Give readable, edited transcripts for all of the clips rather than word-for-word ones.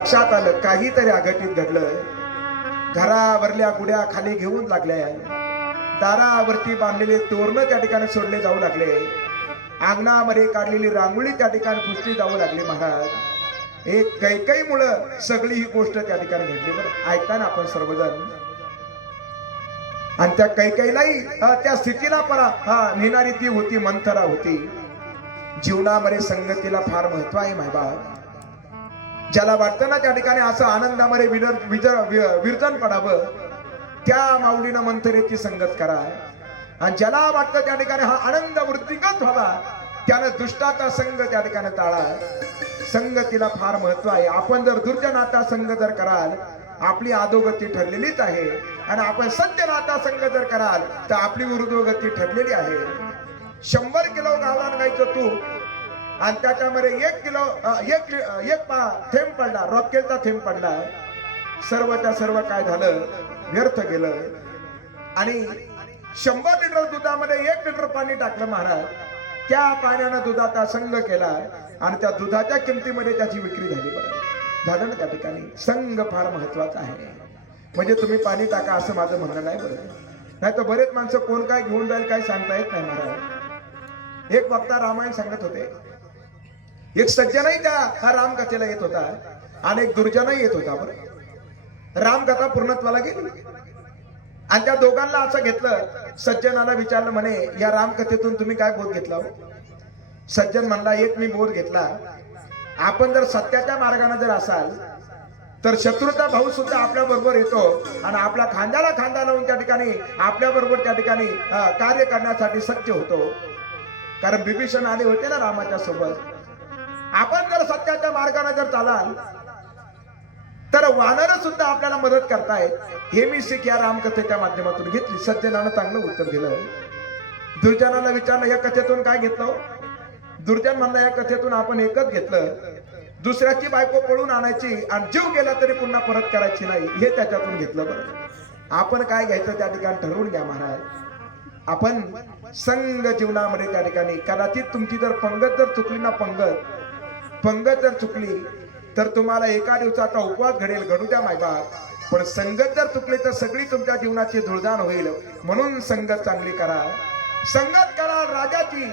लक्षात आलं काहीतरी अघटित घडलं. घरावरल्या गुड्या खाली घेऊन लागल्या, दारावरती बांधलेले तोरण त्या ठिकाणी सोडले जाऊ लागले, अंगणामध्ये काढलेली रांगोळी त्या ठिकाणी पुसली जाऊ लागली. महाराज एक कैकई मुळे सगळी ही गोष्ट त्या ठिकाणी घडली. बरं ऐकताना आपण सर्वजण आणि त्या कैकईलाही त्या स्थितीला नेणारी ती होती, मंथरा होती. जीवनामध्ये संगतीला फार महत्व आहे मायबाप. ज्याला वाटतं ना त्या ठिकाणी असं आनंदामध्ये विरजन पडावं, त्या माऊलीनं मंथरेची संगत करा. आणि ज्याला वाटतं त्या ठिकाणी हा आनंद वृत्तिगत व्हावा, त्यानं दुष्टाचा संग त्या ठिकाणी टाळा. संगतीला फार महत्व आहे. आपण जर दुर्जनाचा संग जर कराल, आपली अधोगती ठरलेलीच आहे. आणि आपण सज्जनाचा संग जर कराल तर आपली ऊर्ध्वगती ठरलेली आहे. 100 किलो गावरान गायचं तूप आणि त्याच्यामध्ये 1 किलो थेंब पडला, रॉकेलचा थेंब पडला. सर्वच्या सर्व काय झालं, व्यर्थ गेलं. आणि 100 लिटर दुधामध्ये 1 लिटर पाणी टाकलं महाराज. त्या पाण्यानं दुधाचा संग केला आणि त्या दुधाच्या किमतीमध्ये त्याची विक्री झाली. झालं ना त्या ठिकाणी. संग फार महत्वाचा आहे. म्हणजे तुम्ही पाणी टाका असं माझं म्हणणं नाही. बरं नाही तर बरेच माणसं कोण काय घेऊन जाईल काय सांगता येत नाही महाराज. एक वक्ता रामायण सांगत होते. एक सज्जनही त्या रामकथेला येत होता आणि एक दुर्जनही येत होता. बरं रामकथा पूर्णत्वाला गेली आणि त्या दोघांना असं घेतलं. सज्जनाला विचारलं, म्हणे या रामकथेतून तुम्ही काय बोध घेतला हो? सज्जन म्हणला, एक मी बोध घेतला, आपण जर सत्याच्या मार्गाने जर असाल तर शत्रूचा भाऊ सुद्धा आपल्या बरोबर येतो आणि आपला खांद्याला खांदा लावून त्या ठिकाणी आपल्या बरोबर त्या ठिकाणी कार्य करण्यासाठी सज्ज होतो. कारण विभीषण आले होते ना रामाच्या सोबत. आपण जर सत्याच्या मार्गाने जर चालाल तर वानर सुद्धा आपल्याला मदत करतायत. हे मी शिक या रामकथेच्या माध्यमातून घेतली. सज्जनानं चांगलं उत्तर दिलं. दुर्जनाला विचारलं, या कथेतून काय घेतलं? दुर्जन म्हणला, या कथेतून आपण एकच घेतलं, दुसऱ्याची बायको पळून आणायची आणि जीव गेला तरी पुन्हा परत करायची नाही, हे त्याच्यातून घेतलं. बरं आपण काय घ्यायचं त्या ठिकाणी ठरवून घ्या महाराज. आपण संग जीवनामध्ये त्या ठिकाणी कदाचित तुमची जर पंगत जर चुकली ना, पंगत जर चुकली तर तुम्हाला एका दिवसाचा उपवास घडेल, घडू द्या मायबाप. पण संगत जर चुकली तर सगळी तुमच्या जीवनाची धुळदाण होईल. म्हणून संगत चांगली करा. संगत करा राजाची,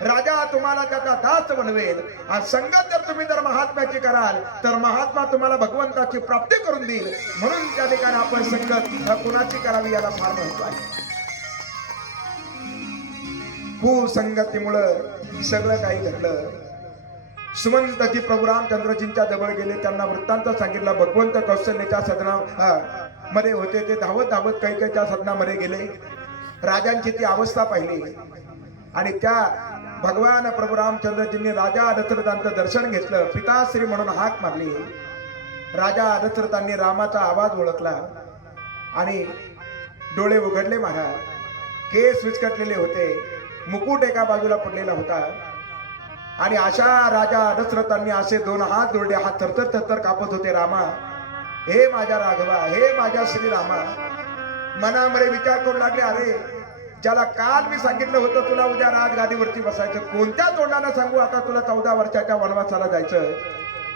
राजा तुम्हाला त्याचा दास बनवेल. आणि संगत जर तुम्ही जर महात्म्याची कराल तर महात्मा तुम्हाला भगवंताची प्राप्ती करून देईल. म्हणून त्या ठिकाणी आपण संगत कुणाची करावी याला फार महत्व आहे. कुसंगतीमुळं सगळं काही घडलं. सुमंतजी प्रभू रामचंद्रजींच्या जवळ गेले, त्यांना वृत्तांत सांगितला. भगवंत कौशल्याच्या सदना मध्ये होते, ते धावत धावत कैकेयीच्या सदनामध्ये गेले. राजांची ती अवस्था पाहिली आणि त्या भगवान प्रभू रामचंद्रजींनी राजा दशरथांचं दर्शन घेतलं. पिताश्री म्हणून हाक मारली. राजा दशरथांनी रामाचा आवाज ओळखला आणि डोळे उघडले महाराज. केस विस्कटलेले होते, मुकुट एका बाजूला पडलेला होता. आणि अशा राजा दशरथांनी असे 2 हात जोडले, हात थरथर थरथर कापत होते. रामा, हे माझ्या राघवा, हे माझ्या श्रीरामा. मनामध्ये विचार करू लागले, अरे ज्याला काल मी सांगितलं होतं तुला उद्या राजगादीवरती बसायचं, कोणत्या तोंडाने सांगू आता तुला 14 वर्षाच्या वनवासाला जायचं?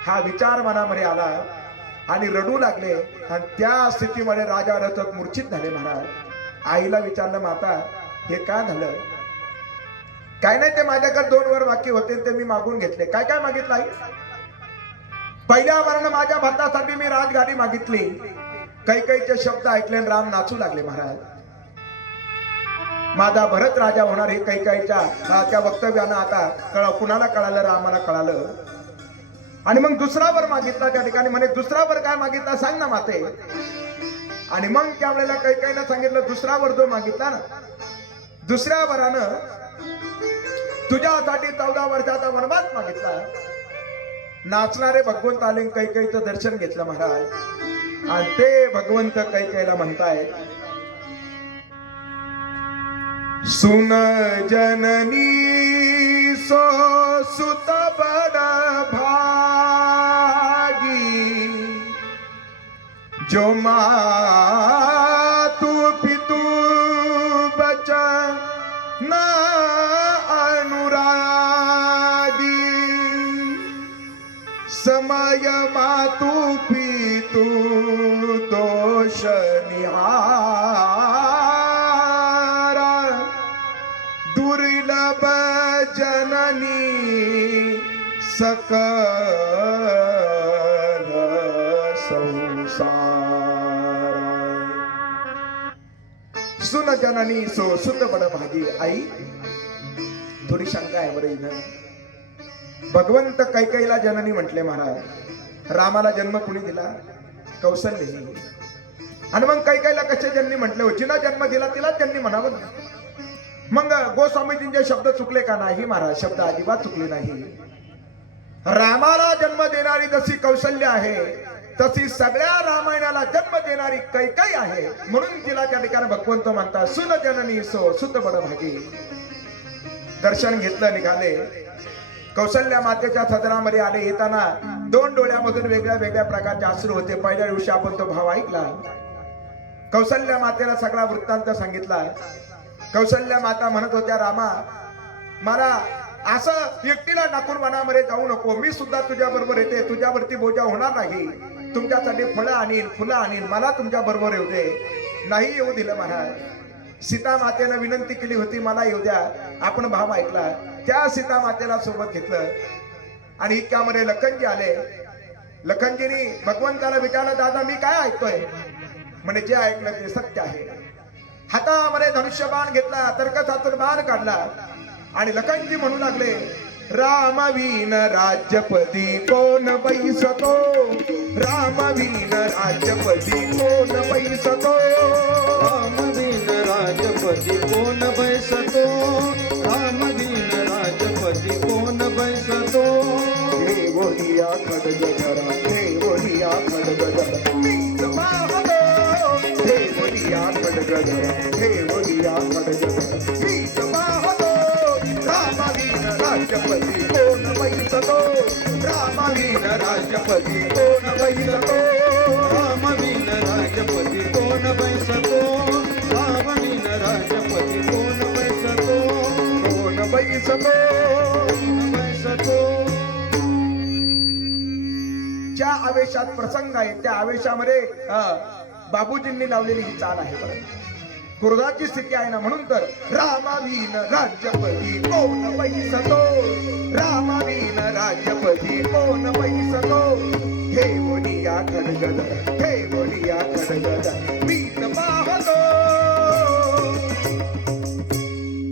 हा विचार मनामध्ये आला आणि रडू लागले. आणि त्या स्थितीमध्ये राजा दशरथ मूर्छित झाले महाराज. आईला विचारलं, माता हे काय झालं? काय नाही, ते माझ्याकडे 2 वर वाक्य होते ते मी मागून घेतले. काय काय मागितलं आई? पहिल्या वरानं माझ्या भरतासाठी मी राजगादी मागितली. कैकेयीचे शब्द ऐकले आणि राम नाचू लागले महाराज. माझा भरत राजा होणार हे कैकेयीच्या त्या वक्तव्यानं आता कुणाला कळालं? रामाला कळालं. आणि मग दुसरा वर मागितला त्या ठिकाणी. म्हणे दुसरा वर काय मागितला सांग ना माते. आणि मग त्यावेळेला कैकेयीनं सांगितलं, दुसरा वर जो मागितला ना, दुसऱ्या वरानं तुझ्यासाठी 14 वर्षाचा वनवास मागितला. नाचणारे भगवंत आले, कैकेयीचं दर्शन घेतलं महाराज. आणि ते भगवंत कैकेयीला म्हणतायत, सुन जननी सो सुत बड़ भागी, जो मातु पितु बचन अनुरागी, समय मातु रूपी तू दोष निहारा दुर्लभ जननी सकल संसार सुन जननी सो सुत बड भागी आई थोडी शंका आहे बरं इथं भगवंत कैकेयीला जननी म्हटले महाराज रामाला जन्म कुणी दिला कौशल्यही आणि मग कैकेयीला कसे जननी म्हटले हो जिला जन्म दिला तिला जननी म्हणावं ना मग गोस्वामीजींचे शब्द चुकले का नाही महाराज शब्द अजिबात चुकले नाही रामाला जन्म देणारी जशी कौशल्य आहे तशी सगळ्या रामायणाला जन्म देणारी कैकेयी आहे म्हणून तिला त्या ठिकाणी भगवंत म्हणतात सुन जननी सो सुत बड भागी दर्शन घेतलं निघाले कौशल्या मातेच्या सदनामध्ये आले येताना दोन डोळ्यामधून वेगळ्या वेगळ्या प्रकारचे अश्रू होते पहिल्या दिवशी आपण तो भाव ऐकला कौशल्या मातेला सगळा वृत्तांत सांगितला कौशल्या माता म्हणत होत्या रामा मला असं एकटीला टाकून वनामध्ये जाऊ नको मी सुद्धा तुझ्या बरोबर येते तुझ्यावरती बोजा होणार नाही तुमच्यासाठी फळं आणीन फुलं आणीन मला तुमच्या बरोबर येऊ दे नाही येऊ दिलं महाराज सीता मातेनं विनंती केली होती मला येऊ द्या आपण भाव ऐकला त्या सीता मातेला सोबत घेतलं आणि इतक्यामध्ये लखनजी आले लखनजीनी भगवंताला विचारलं दादा मी काय ऐकतोय म्हणजे जे ऐकलं ते सत्य आहे हातामध्ये धनुष्यबाण घेतला तर्कशास्त्र बाण काढला आणि लखनजी म्हणू लागले रामवीन राज्यपदी कोण बैसतो रामवीन राज्यपदी कोण बैसतो रामवीन राज्यपदी कोण बैसतो रामवीन राज्यपदी कोण बैसतो हे बोलिया खडगधरा हे बोलिया खडगधरा हे बोलिया खडगधरा हे बोलिया खडगधरा रामवीन राज्यपदी कोण बैसतो रामवीन राज्यपदी कोण बैसतो रामवीन राज्यपदी कोण बैसतो रामवीन राज्यपदी कोण बैसतो कोण बैसतो बैसतो ज्या आवेशात प्रसंग आहे त्या आवेशामध्ये बाबूजींनी लावलेली ही चाल आहे बरं क्रोधाची स्थिती आहे ना म्हणून तर रामावीन राज्यपदी कोण बैसतो रामावीन राज्यपदी कोण बैसतो हे बोलिया खडगधर हे बोलिया खडगधर मी पाहतो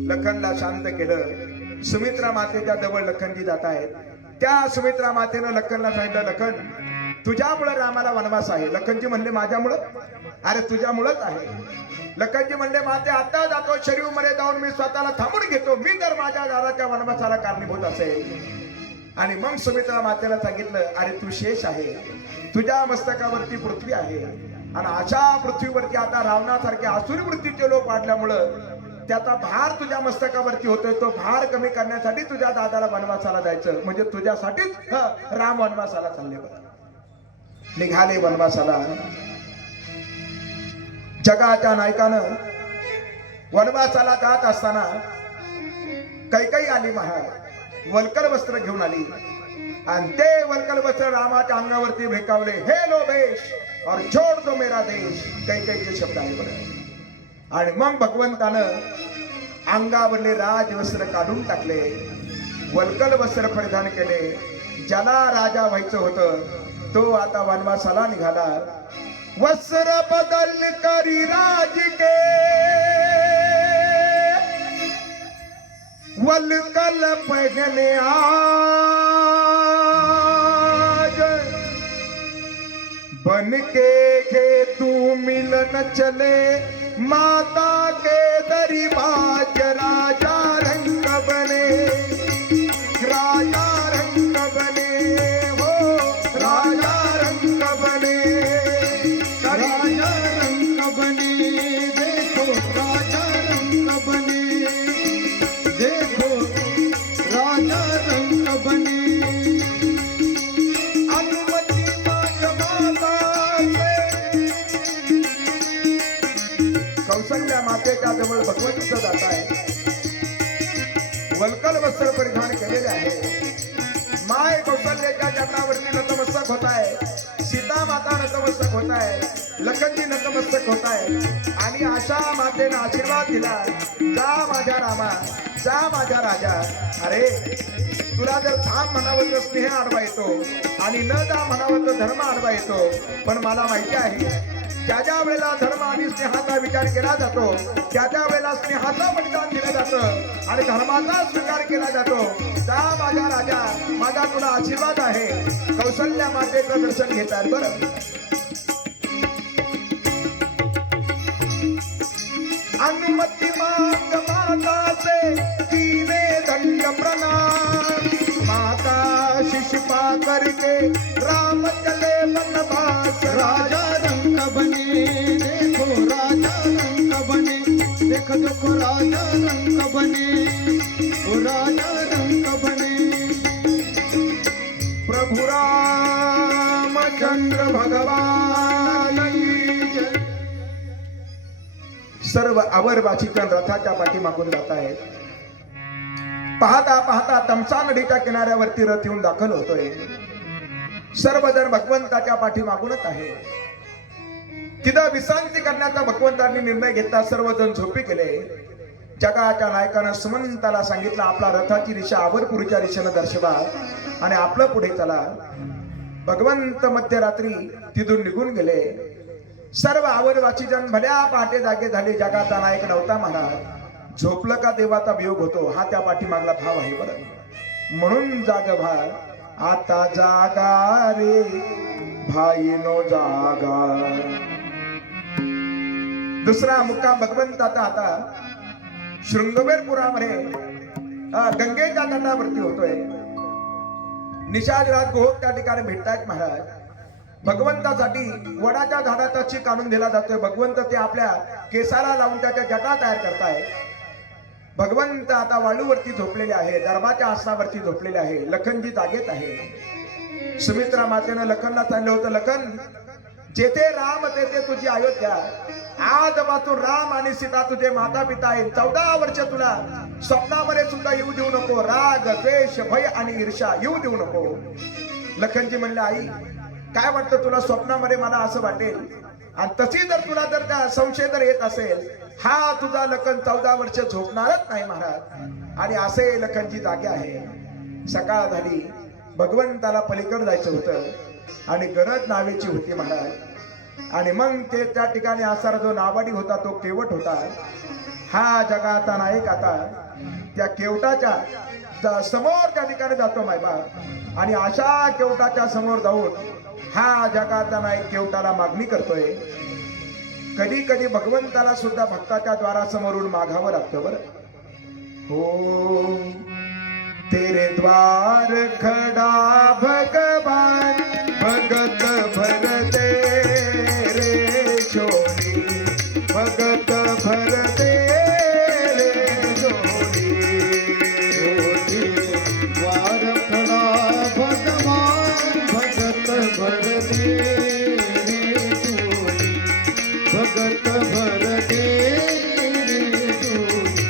लखनला शांत केलं सुमित्रा मातेच्या जवळ लखनजी जात आहेत त्या सुमित्रा मातेनं लखनला सांगितलं लखन तुझ्यामुळे रामाला वनवास आहे लखनजी म्हणले माझ्यामुळं अरे तुझ्यामुळंच आहे लखनजी म्हणले माते आता जातो शरीर मध्ये जाऊन मी स्वतःला थांबून घेतो मी जर माझ्या दादाच्या वनवासाला कारणीभूत असेल आणि मग सुमित्रा मातेला सांगितलं अरे तू शेष आहे तुझ्या मस्तकावरती पृथ्वी आहे आणि अशा पृथ्वीवरती आता रावणासारखे आसुरी वृत्तीचे लोक वाढल्यामुळं त्याचा भार तुझ्या मस्तकावरती होतोय तो भार कमी करण्यासाठी तुझ्या दादाला वनवासाला जायचं म्हणजे तुझ्यासाठीच राम वनवासाला चालले बघ निघाले वनवासाला जगाच्या नायकानं वनवासाला जात असताना कैकेयी आली महाराज वल्कल वस्त्र घेऊन आली आणि ते वल्कल वस्त्र रामाच्या अंगावरती भेकावले हे लो बेश और छोड़ दो मेरा देश कैकेयीचे शब्द आहे बरं आणि मग भगवंतानं अंगावरले राजवस्त्र काढून टाकले वल्कल वस्त्र परिधान केले ज्याला राजा व्हायचं होतं तो आता वनवासाला निघाला वस्त्र बदल करी राज के वल्कल पहने आज बन के तू मिलन चले माता के दरबार राजा रंग बने राजा रंग बने हो राजा रंग बने राजा रंग बने देखो राजा रंग बने देखो राजा रंग बने अनुमति माता कौशल्या मातेच्या जवळ भगवंत जात आहे वल्कल वस्त्र परिधान केलेले आहे माय कौशल्याच्या चरणावरती नतमस्तक होत आहे सीता नतमस्तक होत आहे, लखनजी नतमस्तक होत आहे आणि आशा मातेनं आशीर्वाद दिला, जा माझ्या रामा, जा माझ्या राजा. अरे तुला जर थांब म्हणावं तर स्नेह आडवा येतो आणि न जा म्हणावं तर धर्म आडवा येतो. पण मला माहिती आहे ज्या ज्या वेळेला धर्म आणि स्नेहाचा विचार केला जातो त्या त्या वेळेला स्नेहाचं बलिदान दिलं जातं आणि धर्माचा स्वीकार केला जातो. जा माझ्या राजा, माझा तुला आशीर्वाद आहे. कौशल्या मातेचं दर्शन घेतात. बरं अनुमती मांग माताचे तिने दंड प्रणाम, माता शिशुपा करके राम चले वनवास. राजा रंग बने देखो, राजा रंग बने देखो, देखो राजा रंग बने, ओ राजा रंग बने. प्रभु रामचंद्र भगवान की जय. सर्व आवर वाचिकन रथाच्या पाठीमागून जात आहेत. पाहता पाहता तमसा नदीच्या किनाऱ्यावरती रथ येऊन दाखल होतोय. सर्वजण भगवंताच्या पाठीमागूनच आहे. तिथं विश्रांती करण्याचा भगवंतांनी निर्णय घेतला. सर्वजण झोपी गेले. जगाच्या नायकानं सुमंताला सांगितलं आपला रथाची दिशा आवरपुरीच्या दिशेनं दर्शवा आणि आपलं पुढे चला. भगवंत मध्यरात्री तिथून निघून गेले. सर्व आवरवाची जण भल्या पहाटे जागे झाले. जगाचा नायक नव्हता महाराज. झोपलं का देवाचा वियोग होतो, हा त्या पाठीमागला भाव आहे. बरं म्हणून जाग भार, आता जागा रे भाईनो जागा. दुसरा मुक्काम भगवंताचा आता शृंगवेरपुरामध्ये गंगेच्या तटावरती होतोय. निषादराज गोहोक त्या ठिकाणी भेटतायत महाराज. भगवंतासाठी वडाच्या झाडाचा चीक आणून दिला जातोय. भगवंत ते आपल्या केसाला लावून त्याच्या जटा तयार करतायत. भगवंत आता वाळूवरती झोपलेले आहे, दर्भाच्या आसनावरती झोपलेले आहे. लखनजी जागेत आहे. सुमित्रा मातेनं लखनला सांगितलं होतं, लखन जेथे राम तेथे तुझी अयोध्या. आजपासून राम आणि सीता तुझे माता पिता आहेत. 14 वर्ष तुला स्वप्नामध्ये सुद्धा येऊ देऊ नको. राग द्वेष भय आणि ईर्ष्या येऊ देऊ नको. लखनजी म्हणले, आई काय वाटतं तुला स्वप्नामध्ये मला असं वाटेल, आणि तशी जर तुला जर त्या संशय जर येत असेल, हा तुझा लखन 14 वर्ष झोपणारच नाही महाराज. आणि असे लखनजी जागे आहे. सकाळ झाली. भगवंताला पलीकडे जायचं होतं आणि गरज नावेची होती महाराज. आणि मग ते त्या ठिकाणी असणारा जो नावाडी होता तो केवट होता. हा जगाचा नायक आता त्या केवटाच्या समोर त्या ठिकाणी जातो मायबाप. आणि अशा केवटाच्या समोर जाऊन हा जगाचा नायक केवटाला मागणी करतोय. कधी कधी भगवंताला सुद्धा भक्ताच्या द्वारासमोरून मागावं लागतं. बरं हो तेरे द्वार खडा भगवान, भगत भरते रे झोली, भगत भरते रे झोली. द्वार खड़ा भगवान, भगत भरते रे झोली, भगत भरते रे झोली.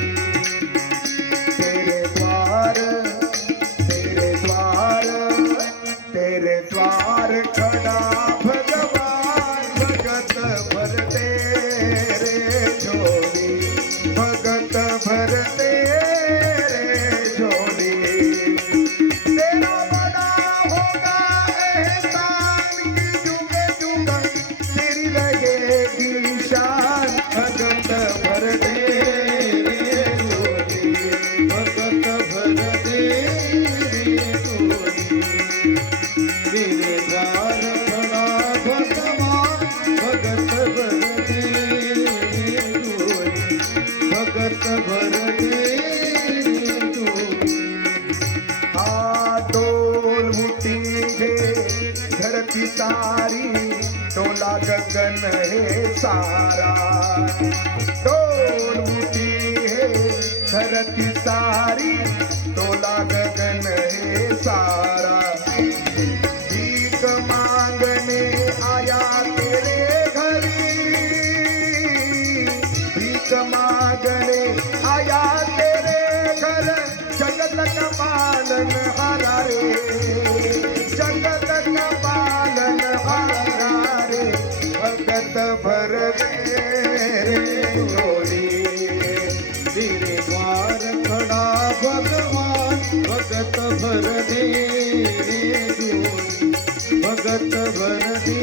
तेरे द्वार खड़ा भगवान, भगत भरते रे झोली, भगत भरते रे झोली. तेरा बड़ा होगा एहसान की जुगे जुग तेरी लगेगी शान, भगत भरते रे झोली, भगत भरते रे झोली. तेरे द्वार खड़ा भगवान, भगत भरते रे झोली, भगत भरते रे झोली. डोल मुठी है धरती सारी, डोला गगन है सारा. डोल मुठी है धरती सारी, डोला गगन है सारा. भीख मांगने आया तेरे घरी, भीख मांगने आया तेरे घर. जगत का पालन हारा रे, जगत का पालन हारा रे. भर दे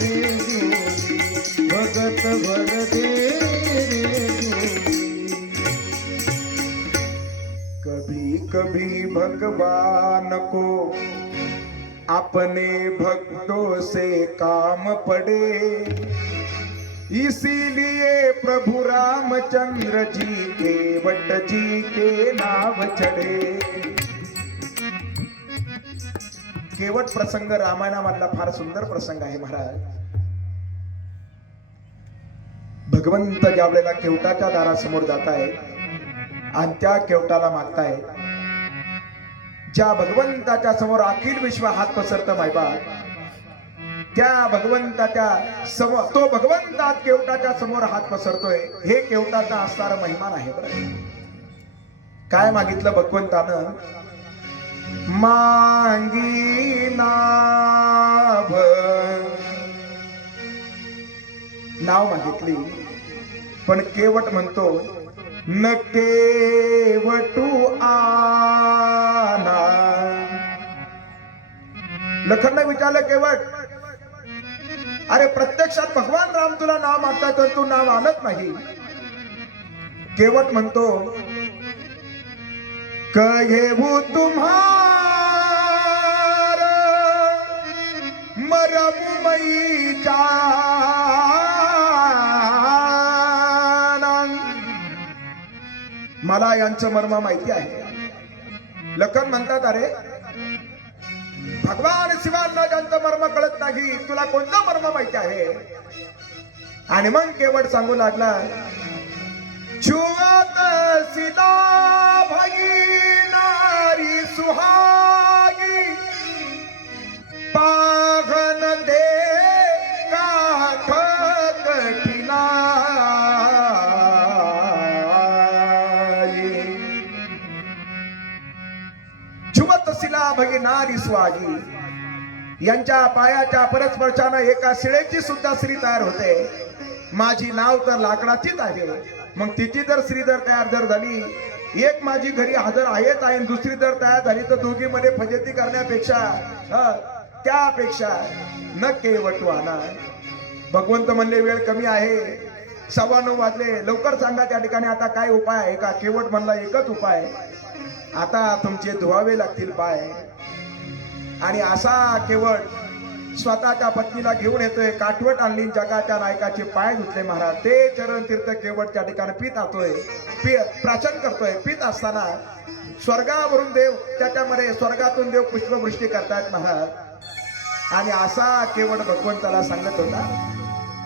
रे झोली, भगत भर दे रे झोली। कभी कभी भगवान को अपने भक्तों से काम पड़े, इसीलिए प्रभु रामचंद्र जी केवट जी के नाव चढ़े। केवट प्रसंग रामायणामधला फार सुंदर प्रसंग आहे महाराज। भगवंत ज्या वेळेला केवटाच्या दारासमोर जात आहे आणि त्या केवटाला मागताय, ज्या भगवंताच्या समोर अखिल विश्व हात पसरतं मायबा, त्या भगवंताच्या समोर तो भगवंतात केवटाच्या समोर हात पसरतोय, हे केवटाचा असणारा महिमान आहे बरं। काय मागितलं भगवंतानं? मांगी नाभ, नाव मागितली, पण केवट म्हणतो न केवटू आना। लखनने विचारलं केवट, अरे प्रत्यक्षात भगवान राम तुला नाव मागतात तर तू नाव आणत नाही। केवट म्हणतो कहेऊ तुम्हार मरमुमयी जाना। मला यांचं मर्म माहिती आहे। लखन म्हणतात अरे भगवान शिवांना ज्यांचं मर्म कळत नाही, तुला कोणतं मर्म माहिती आहे? आणि मग केवट सांगू लागला, छुवत सीता भगी नारी सुहागी, पाघन दे काठ कठिना। छुवत शिला भगी नारी सुहागी, यांच्या पायाच्या परस्पर्शानं एका शिळेची सुद्धा स्त्री तयार होते। माझी नाव तर लाकडाचीच आहे, मग तिची जर स्त्री जर तयार जर झाली, एक माझी घरी हजर आहेच आहे, दुसरी जर तयार झाली तर दोघी मध्ये फजिती करण्यापेक्षा त्यापेक्षा न केवटू आणा। भगवंत म्हणले वेळ कमी आहे, 9:15 वाजले, लवकर सांगा त्या ठिकाणी आता काय उपाय आहे का? केवट म्हणला एकच उपाय, आता तुमचे धुवावे लागतील पाय। आणि असा केवट स्वतःच्या पत्नीला घेऊन येतोय, काठवट आणली, जगाच्या नायकाचे पाय धुतले महाराज। ते चरण तीर्थ केवट त्या ठिकाणी पित असतोय, प्राशन करतोय। पित असताना स्वर्गावरून देव त्याच्यामध्ये स्वर्गातून देव पुष्पवृष्टी करतायत महाराज। आणि असा केवट भगवंताला सांगत होता,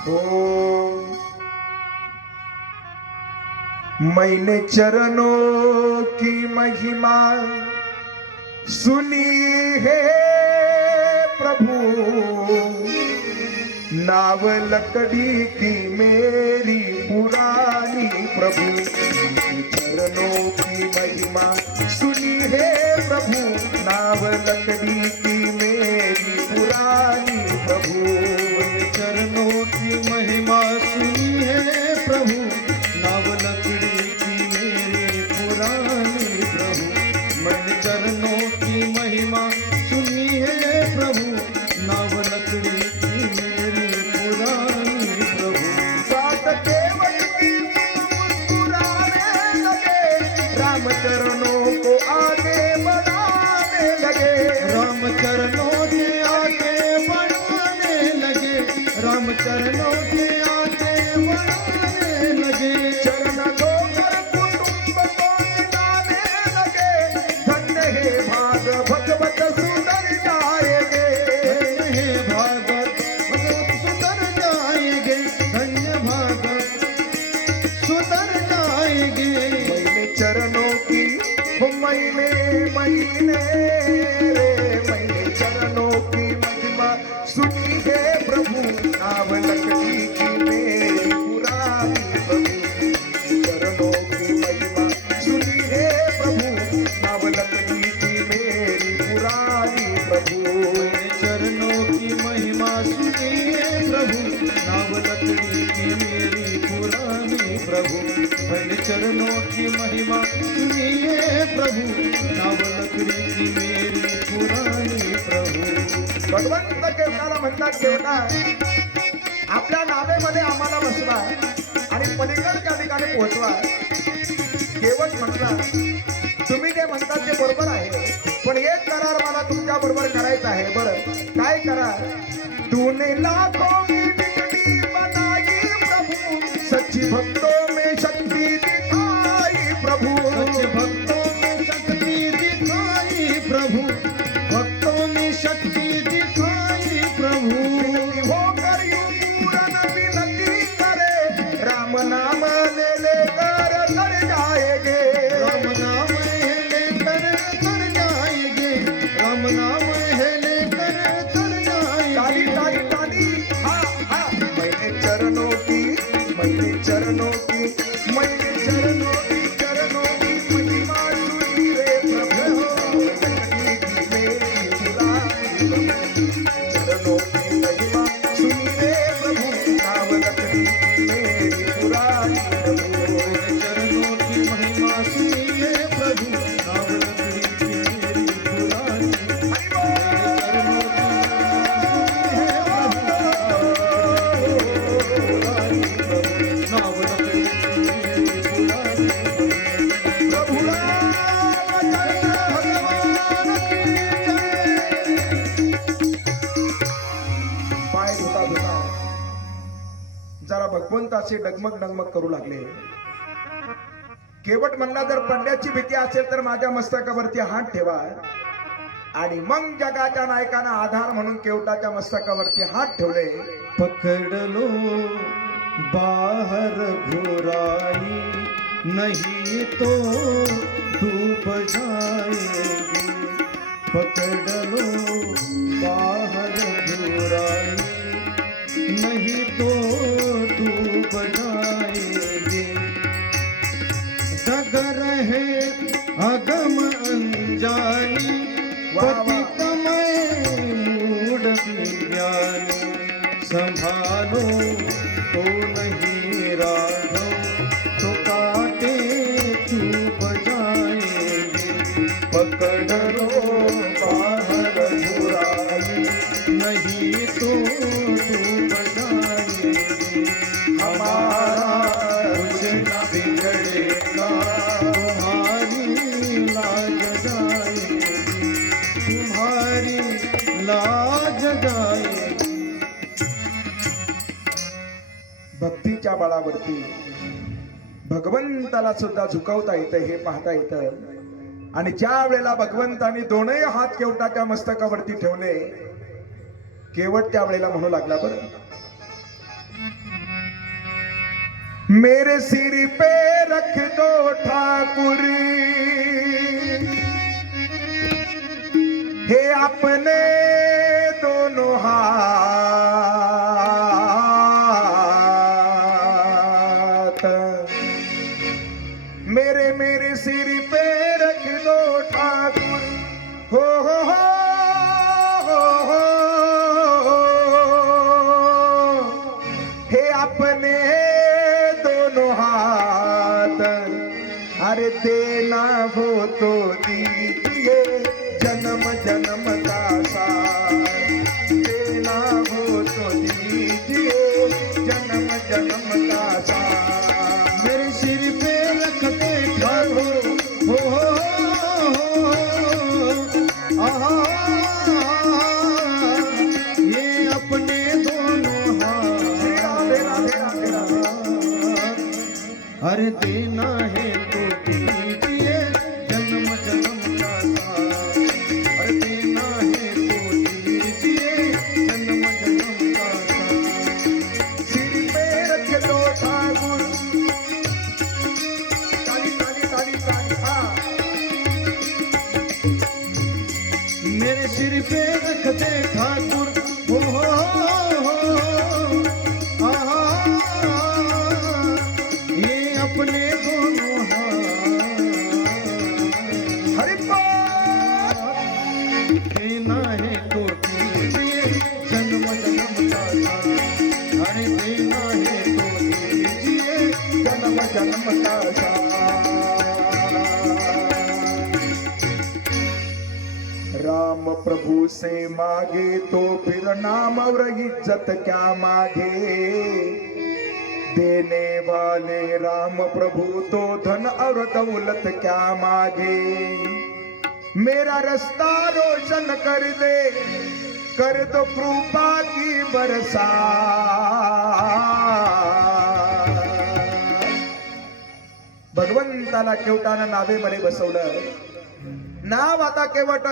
हो मैंने चरणों की महिमा सुनी है प्रभु, नाव लकड़ी की मेरी पुरानी प्रभु। चरणों की महिमा सुनी है प्रभु, नाव लकड़ी की मेरी पुरानी प्रभु। चरणों की महिमा सुनी है प्रभु, नाव लकड़ी की मेरी पुरानी प्रभु। मन चरणों की महिमा सुनी है प्रभु, नाव लकड़ी की मेरी पुरानी प्रभु। सात केवट की मुस्कुराने लगे, राम चरणों को आगे बढ़ाने लगे। राम चरणों के आगे बढ़ाने लगे, राम चरणों के आगे बढ़ाने लगे। चरण धोकर कुटुंब को मिटाने लगे, धन्य है भाग भगवत सुधर जाएंगे। धन्य है भागवत भगवत सुधर जाएंगे, धन्य भागवत सुधर जाएंगे। मैंने चरणों की हो मैंने रे, मैंने चरणों की महिमा सुनी है प्रभु, नाव लकड़ी की मेरी पुरानी प्रभु। चरणों की महिमा सुनी है प्रभु, नाव लकड़ी की मेरी पुरानी प्रभु। चरणों की महिमा सुनिए प्रभु, नाव लकड़ी की मेरी पुरानी प्रभु। धन चरणों की महिमा सुनिए प्रभु, नाव लकड़ी की मेरी पुरानी प्रभु। भगवंत केवटाला म्हणतात, केवटा आपल्या नावेमध्ये आम्हाला बसवा आणि पलीकडच्या ठिकाणी पोहोचवा. केवट म्हटला, तुम्ही जे म्हणतात ते बरोबर आहे, पण एक करार मला तुमच्या बरोबर करायचा आहे. बरं काय करार? तूने लाखों में बिगड़ी बनाई प्रभु, सच्ची भक्तों में शक्ति दिखाई प्रभु. सच्चे भक्तों में शक्ति दिखाई प्रभु, भक्तों में शक्ति दिखाई प्रभु. विनती होकर यूं पूर्ण विनती करे, राम नाम ले लेकर तर जाएंगे. राम नाम है लेकर तर जाएंगे, राम नाम है लेकर तर ताली जाएंगे. ताली ताली, हा हा. मैंने चरणों की मैंने चरणों की मैंने चरणों की महिमा सुनी रे प्रभु. लकड़ी की मेरी पुरानी प्रभु, चरणों की महिमा सुनी रे प्रभु. नाव लकड़ी की मेरी पुरानी प्रभु. चरणों की महिमा सुनिए प्रभु, नाव लकड़ी की मेरी पुरानी. हरि बोल. नाव लकड़ी की मेरी पुरानी. प्रभु रामचंद्र भगवान की जय. पाय धुता धुता जरा भगवंताचे डगमग डगमग करू लागले. केवट म्हणला, जर पडण्याची भीती असेल तर माझ्या मस्तकावरती हात ठेवा. आणि मग जगाच्या नायकांना आधार म्हणून केवटाच्या मस्तकावरती हात ठेवले. पकड़ लो बाहर बुराई, नहीं तो डूब जाएगी. पकड़ लो बाहर बुराई, नहीं तो डूब जाएगी. डगर है अगम अनजानी, पतित मैं मूढ़ विज्ञानी. संभालो तो नहीं राघव, तो काटे चुप जाएंगे. पकड़ लो बाहर बुराई, नहीं तो डूब जाएंगे. हमारा कुछ न बिगड़ेगा, तुम्हारी लाज जाएगी, तुम्हारी लाज जाएगी. भक्तीच्या बळावरती भगवंताला सुद्धा झुकवता येतं, हे पाहता येतं. आणि ज्या वेळेला भगवंतानी दोनही हात केवटाच्या मस्तकावरती ठेवले, केवट त्या वेळेला म्हणू लागला, बरं मेरे सिर पे रख दो ठाकुर, हे अपने दोनों हाथ, मेरे मेरे सिर पे रख दो ठाकुर. हो हो हो हो, हे अपने दोनों हाथ. अरे देना हो तो दीजिए जन्म जन्म का साथ. देना हो तो दीजिए जन्म जन्म का साथ. मेरे सिर पे रख दे ठाकुर, हो आहा, ये अपने दोनों हाथ. अरे देना है तो दीजिए जन्म जन्म का साथ. अरे देना है तो दीजिए जन्म जन्म का साथ. सिर पे रख दो ठाकुर. ताली ताली ताली ताली, हाँ. मेरे सिर पे रख दे ठाकुर, हो आहा, ये अपने दोनों हाथ. प्रभु से मागे तो फिर नाम और इज्जत क्या मागे, देने वाले राम प्रभु तो धन और दौलत क्या मागे। मेरा रास्ता रोशन कर दो कृपा की बरसा। भगवंताला केवटानं नावेमध्ये बसवलं. नाव आता केवट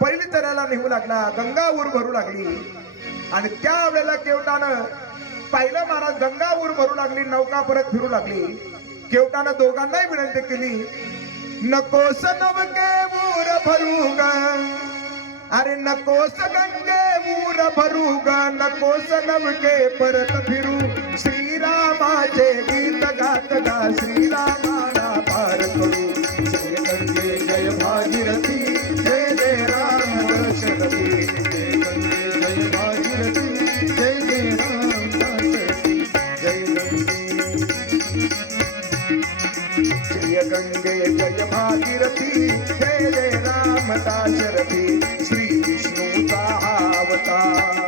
पहिली तऱ्याला निघू लागला, गंगा ऊर भरू लागली. आणि त्या वेळेला केवटानं पाहिलं महाराज गंगा ऊर भरू लागली, नौका परत फिरू लागली. केवटानं दोघांनाही विनंती केली, नकोस नवके ऊर भरू ग, अरे नकोस गंगे ऊर भरू ग, नकोस नवके परत फिरू. श्रीरामाचे गीत गात गा, श्रीरामाला पार करू. जय गंगे जय भागीरथी, जय जय राम दशरथी. जय गंगे जय भागीरथी, जय जय राम दशरथी. जय गंगे जय भागीरथी, जय जय राम दाशरथी. श्री विष्णूचा अवतार,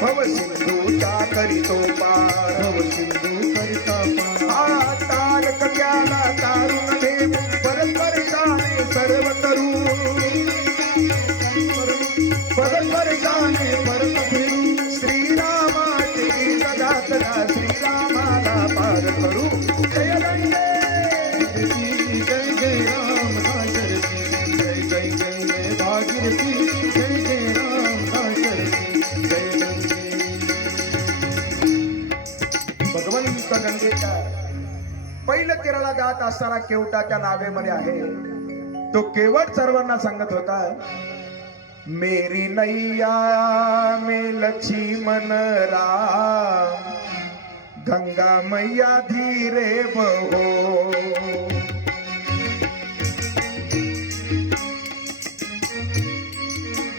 भव सिंधूचा करीतो पार. भव सिंधू करिता पार. तारक त्याला तारुण देव, परस्पर जाणे सर्व करू. परस्पर जाणे परत फिरू. श्रीरामाचे गीत गात गा, श्रीरामाला पार करू. जय गंगे जय जय राम दाशरथी. जय जय गंगे भागीरथी, जय जय राम दाशरथी. जय गंगे. भगवंत गंगेच्या पहिलं तीराला जात असताना केवटाच्या नावेमध्ये आहे. तो केवट सर्वांना सांगत होता, मेरी नैया में लक्ष्मण राम, गंगा मैया धीरे बहो.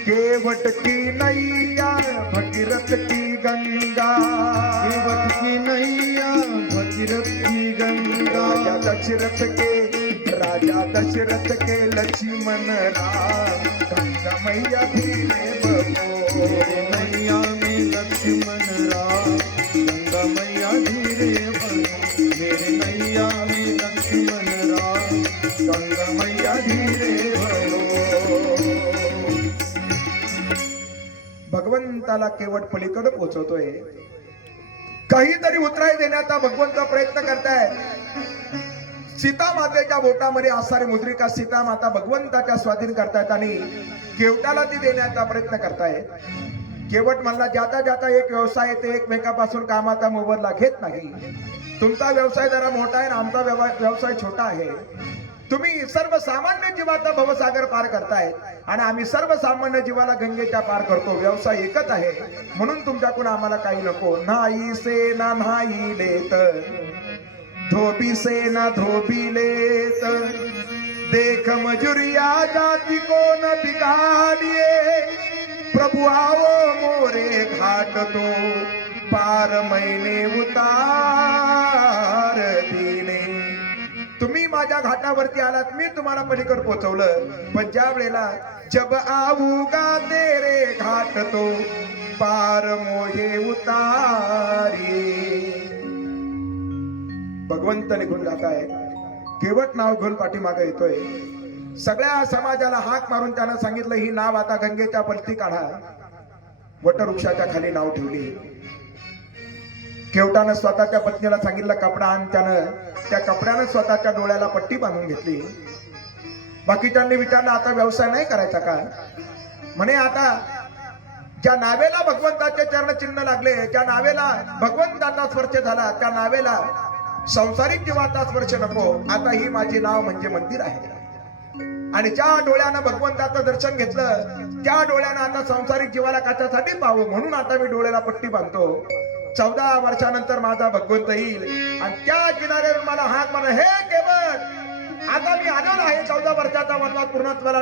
केवट की नैया भगीरथ की गंगा, केवट की नैया भगीरथ की गंगा. राजा दशरथ के लक्ष्मण राम, गंगा मैया धीरे बहो. नैया में लक्ष्मण राम, गंगा मैया धीरे बहो. मेरे नैया में लक्ष्मण राम, गंगा मैया धीरे बहो. भगवंताला केवट पलीकडे पोहोचवतोय. काहीतरी उतराई देण्याचा भगवंत प्रयत्न करताय. सीता मातेच्या बोटामध्ये असणारी मुद्रिका सीता माता भगवंताच्या स्वाधीन करतायत आणि केवटाला ती देण्याचा प्रयत्न करतायत. केवट म्हणला, जाता जाता एक व्यवसाय ते एकमेकापासून कामाचा मोबदला घेत नाही. तुमचा व्यवसाय जरा मोठा आहे, आमचा व्यवसाय छोटा आहे. तुम्ही सर्वसामान्य जीवाचा भवसागर पार करतायत आणि आम्ही सर्वसामान्य जीवाला गंगेच्या पार करतो. व्यवसाय एकच आहे, म्हणून तुमच्याकडून आम्हाला काही नको. नाही सेना नाही लेत, धोबी सेना धोबी लेत. देख मजुरिया जाति को न बिगाड़िए, प्रभु आओ मोरे घाट तो, पार मैंने उतार देने. तुम्ही माझ्या घाटावरती आलात, मी तुम्हाला पलीकडे पोहोचवलं. पण ज्या वेळेला जब आऊगा तेरे घाट तो, पार मोहे उतारी. भगवंत निघून जात आहे. केवट नाव घेऊन पाठीमागे येतोय. सगळ्या समाजाला हाक मारून त्यानं सांगितलं, ही नाव आता गंगेच्या पलटी काढा. वटवृक्षाच्या खाली नाव ठेवली. केवटानं स्वतःच्या पत्नीला सांगितलं, कपडा आण. त्यानं त्या कपड्यानं स्वतःच्या डोळ्याला पट्टी बांधून घेतली. बाकीच्यांनी विचारलं, आता व्यवसाय नाही करायचा का? म्हणे, आता ज्या नावेला भगवंताचे चरणचिन्ह लागले, ज्या नावेला भगवंताचा स्पर्श झाला, त्या नावेला संसारिक जीवाचा स्पर्श नको. आता ही माझी नाव म्हणजे मंदिर आहे. आणि ज्या डोळ्यानं भगवंताचं दर्शन घेतलं, त्या डोळ्यानं आता संसारिक जीवाला कशासाठी पाहावं, म्हणून आता मी डोळ्याला पट्टी बांधतो. 14 वर्षानंतर माझा भगवंत येईल आणि त्या किनाऱ्यावर मला हाक मार, हे केवट, आता मी आलेलो आहे 14 वर्षाचा वनवास पूर्णत्वाला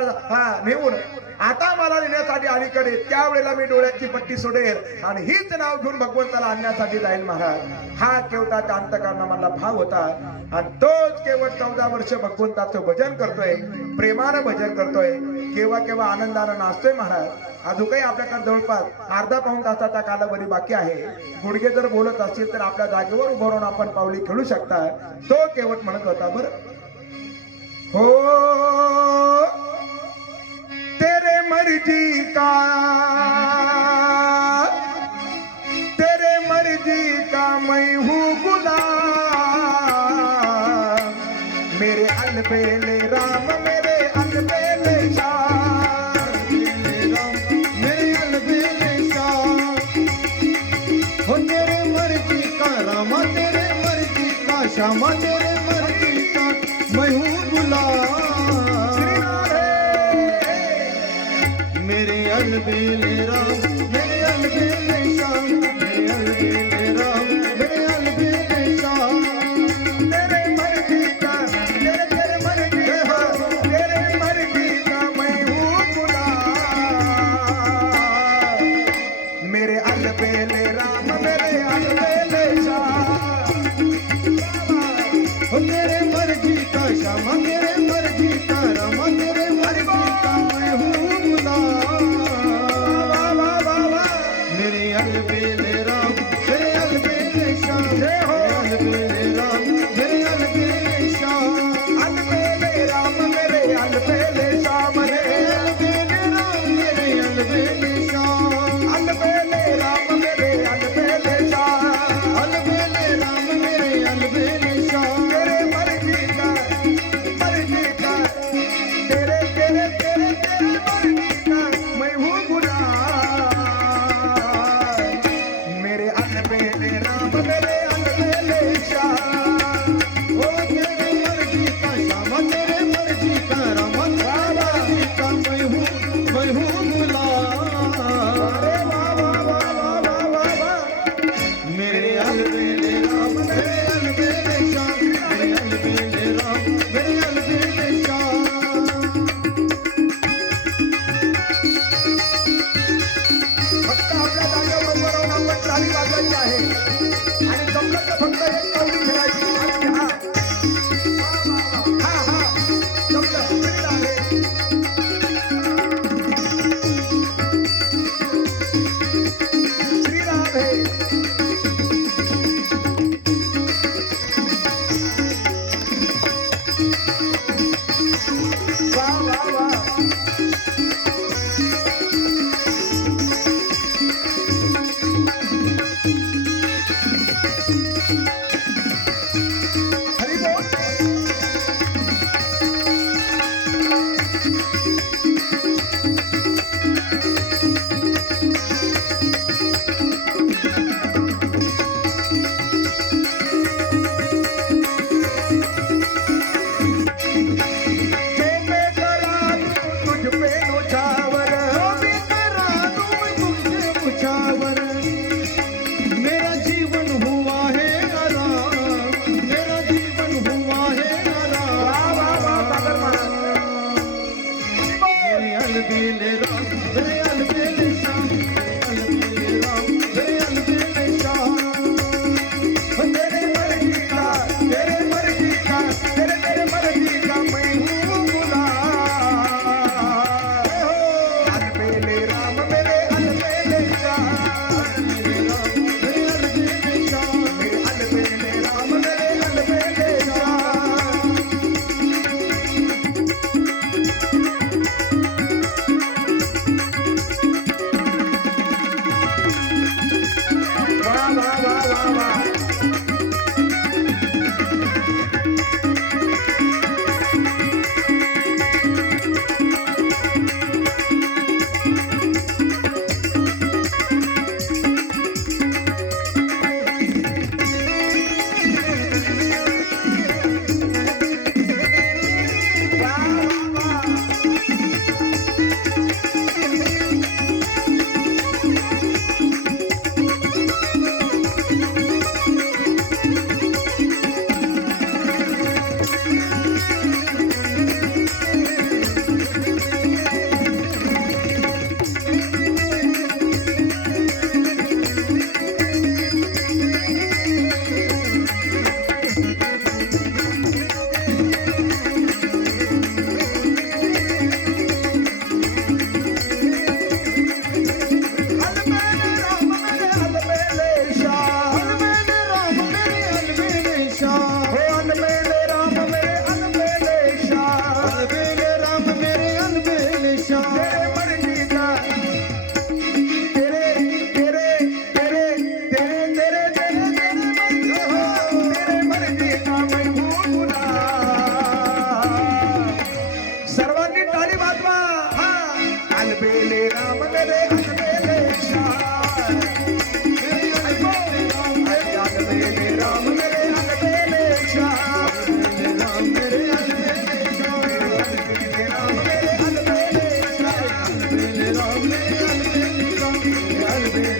नेऊन. आता मला नेण्यासाठी अलीकडे, त्यावेळेला मी डोळ्याची पट्टी सोडेल आणि हीच नाव घेऊन भगवंताला आणण्यासाठी जाईल महाराज. हा केवटाच्या अंतःकरणामधला भाव होता आणि तोच केवट 14 वर्ष भगवंताचं भजन करतोय, प्रेमानं भजन करतोय. केव्हा केव्हा आनंदानं नाचतोय महाराज. अजूनही आपल्याकडे जवळपास अर्धा पाऊण तासाचा कालावधी बाकी आहे. गुडघे जर बोलत असतील तर आपल्या जागेवर उभं राहून आपण पावली खेळू शकता. तो केवट म्हणत होता बरं, हो तेरे मर्जी का, तेरे मर्जी का मैं हूँ गुलाम, मेरे अलबेले राम मेरे अलबेले शाह, मेरे अलबेले शाह, हो तेरे मर्जी का रामा तेरे मर्जी का श्यामा तेरे मर्जी का मैं हूँ गुलाम, श्री राधे। मेरे अलबेले राम मेरे अलबेले शाह, मेरे अलबेले राम मेरे अलबेले शाह, तेरे मर्जी का, तेरे मर्जी का, तेरे मर्जी का मैं हूँ गुलाम, मेरे अलबेले राम मेरे अलबेले शाह, हो तेरे मर्जी का श्यामा तेरे मर्जी का रामा तेरे मर्जी का मैं हूँ गुलाम, वाह वाह वाह वाह। मेरे अलबेले राम मेरे अलबेले शाह, जय हो। अलबेले राम मेरे अलबेले शाह, अलबेले राम मेरे अलबेले शाह, मेरे अलबेले राम मेरे अलबेले शाह, अलबेले राम मेरे अलबेले शाह, अलबेले राम मेरे अलबेले शाह, तेरे मर्जी का, मर्जी का, तेरे तेरे तेरे तेरे मर्जी का मैं हूँ गुलाम, मेरे अलबेले राम मेरे अलबेले शाह, हो तेरे मर्जी का श्यामा तेरे मर्जी का रामा तेरे मर्जी का मैं हूँ गुलाम, अरे वाह वाह वाह वाह वाह वाह वाह। मेरे अलबेले राम मेरे अलबेले शाह, मेरे अलबेले राम मेरे अलबेले शाह, फक्त आपल्या जागेवर उभं राहून आपण ताली वाजवायची आहे आणि जमलं तर फक्त एक पावली खेळायची. आणि हा हा हा जमलं. श्री राधे. श्री राधे. वाह वाह वाह. हरी बोल. जो मैं करा दूं तुझ पे नुछावर, मैं करा दूं मैं तुझे कुछावर, मेरा जीवन हुआ है आराम, मेरा जीवन हुआ है वाह वाह वाह सागर महाराज. आराम, मेरे अलबेले राम मेरे अलबेले शाह, मेरे अलबेले राम मेरे अलबेले शाह, तेरे मर्जी का, तेरे मर्जी का, तेरे तेरे मर्जी का मैं हूँ गुलाम, अलबेले राम मेरे अलबेले शाह,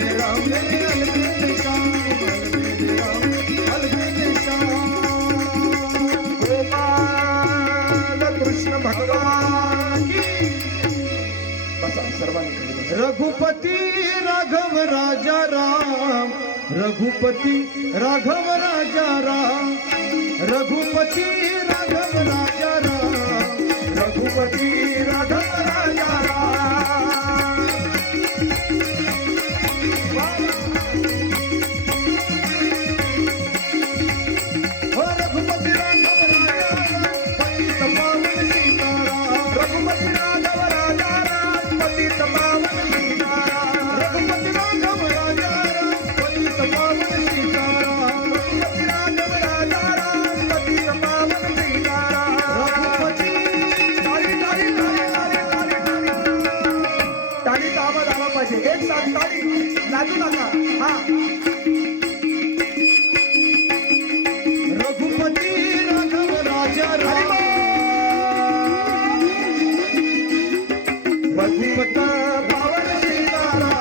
अलबेले राम मेरे अलबेले श्याम अलबेले राम अलबेले श्याम गोपाल कृष्ण भगवान की बसा सर्वांनी खाली बसा. रघुपति राघव राजा राम रघुपति राघव राजा राम रघुपति राघव राजा राम रघुपती राघव राजा राम. हो रघुपति राघव राजा राम पतित पावन सीताराम रघुपती राघव राजा राम पतित पावन सीताराम. रघुपति राघव राजा राम पतित पावन सीताराम रघुपती राघव राजा राम पतित पावन सीताराम. रघुपति ताली ताली ताली ताली ताली ताली. तालीचा आवाज आला पाहिजे. एक साथ ताली लागू नका. हा रघुपति राघव राजा राम पतित पावन सीताराम.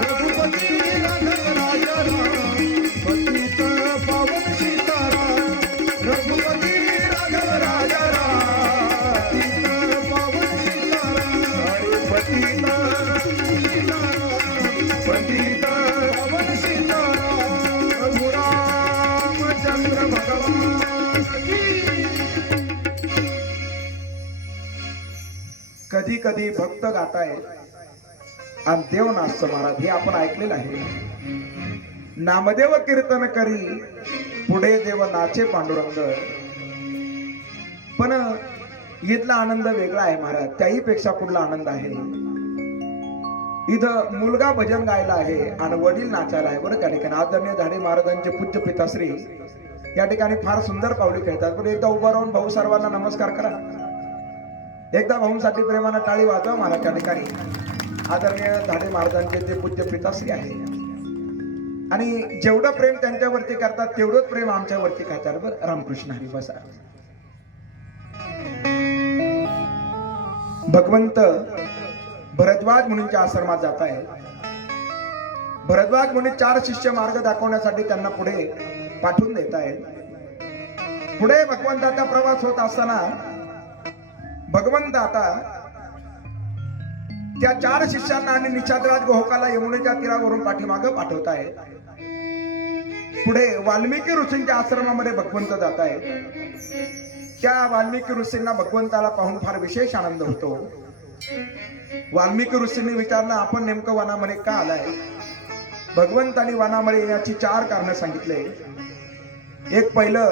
रघुपति राघव राजा राम पतित पावन सीताराम. रघुपती राघव राजा राम पतित पावन सीताराम हरी पतित पतित पावन सीताराम. रघुरामचंद्र भगवान की. कधी कधी भक्त गाताय आणि देव नाचतो महाराज हे आपण ऐकलेलं आहे. नामदेव कीर्तन करी पुढे देव नाचे पांडुरंग. पण इथला आनंद वेगळा आहे महाराज. त्याही पेक्षा पुढला आनंद आहे. इथं मुलगा भजन गायला आहे आणि वडील नाचायला आहे. बरं त्या ठिकाणी आदरणीय झाडे महाराजांचे पूज्य पिताश्री या ठिकाणी फार सुंदर पावली खेळतात. पण एकदा उभा राहून भाऊ सर्वांना नमस्कार करा. एकदा भाऊंसाठी प्रेमानं टाळी वाजवा महाराज. त्या ठिकाणी आदरणीय झाडे महाराजांचे ते पूज्य पिताश्री आहे आणि जेवढं प्रेम त्यांच्यावरती करतात तेवढंच प्रेम आमच्यावरती करतात. बरं रामकृष्ण हरी बसा. भगवंत भरद्वाज मुनींच्या आश्रमात जात आहे. भरद्वाज मुनी 4 शिष्य मार्ग दाखवण्यासाठी त्यांना पुढे पाठवून देत आहेत. पुढे भगवंताचा प्रवास होत असताना भगवंत आता त्या 4 शिष्यांना आणि निषादराज गोहकाला यमुनेच्या तीरावरून पाठीमागं पाठवत आहे. पुढे वाल्मिकी ऋषींच्या आश्रमामध्ये भगवंत जात आहे. त्या वाल्मिकी ऋषींना भगवंताला पाहून फार विशेष आनंद होतो. वाल्मिकी ऋषींनी विचारलं आपण नेमकं वनामध्ये का आलाय. भगवंतांनी वनामध्ये येण्याची 4 कारणं सांगितले. एक पहिलं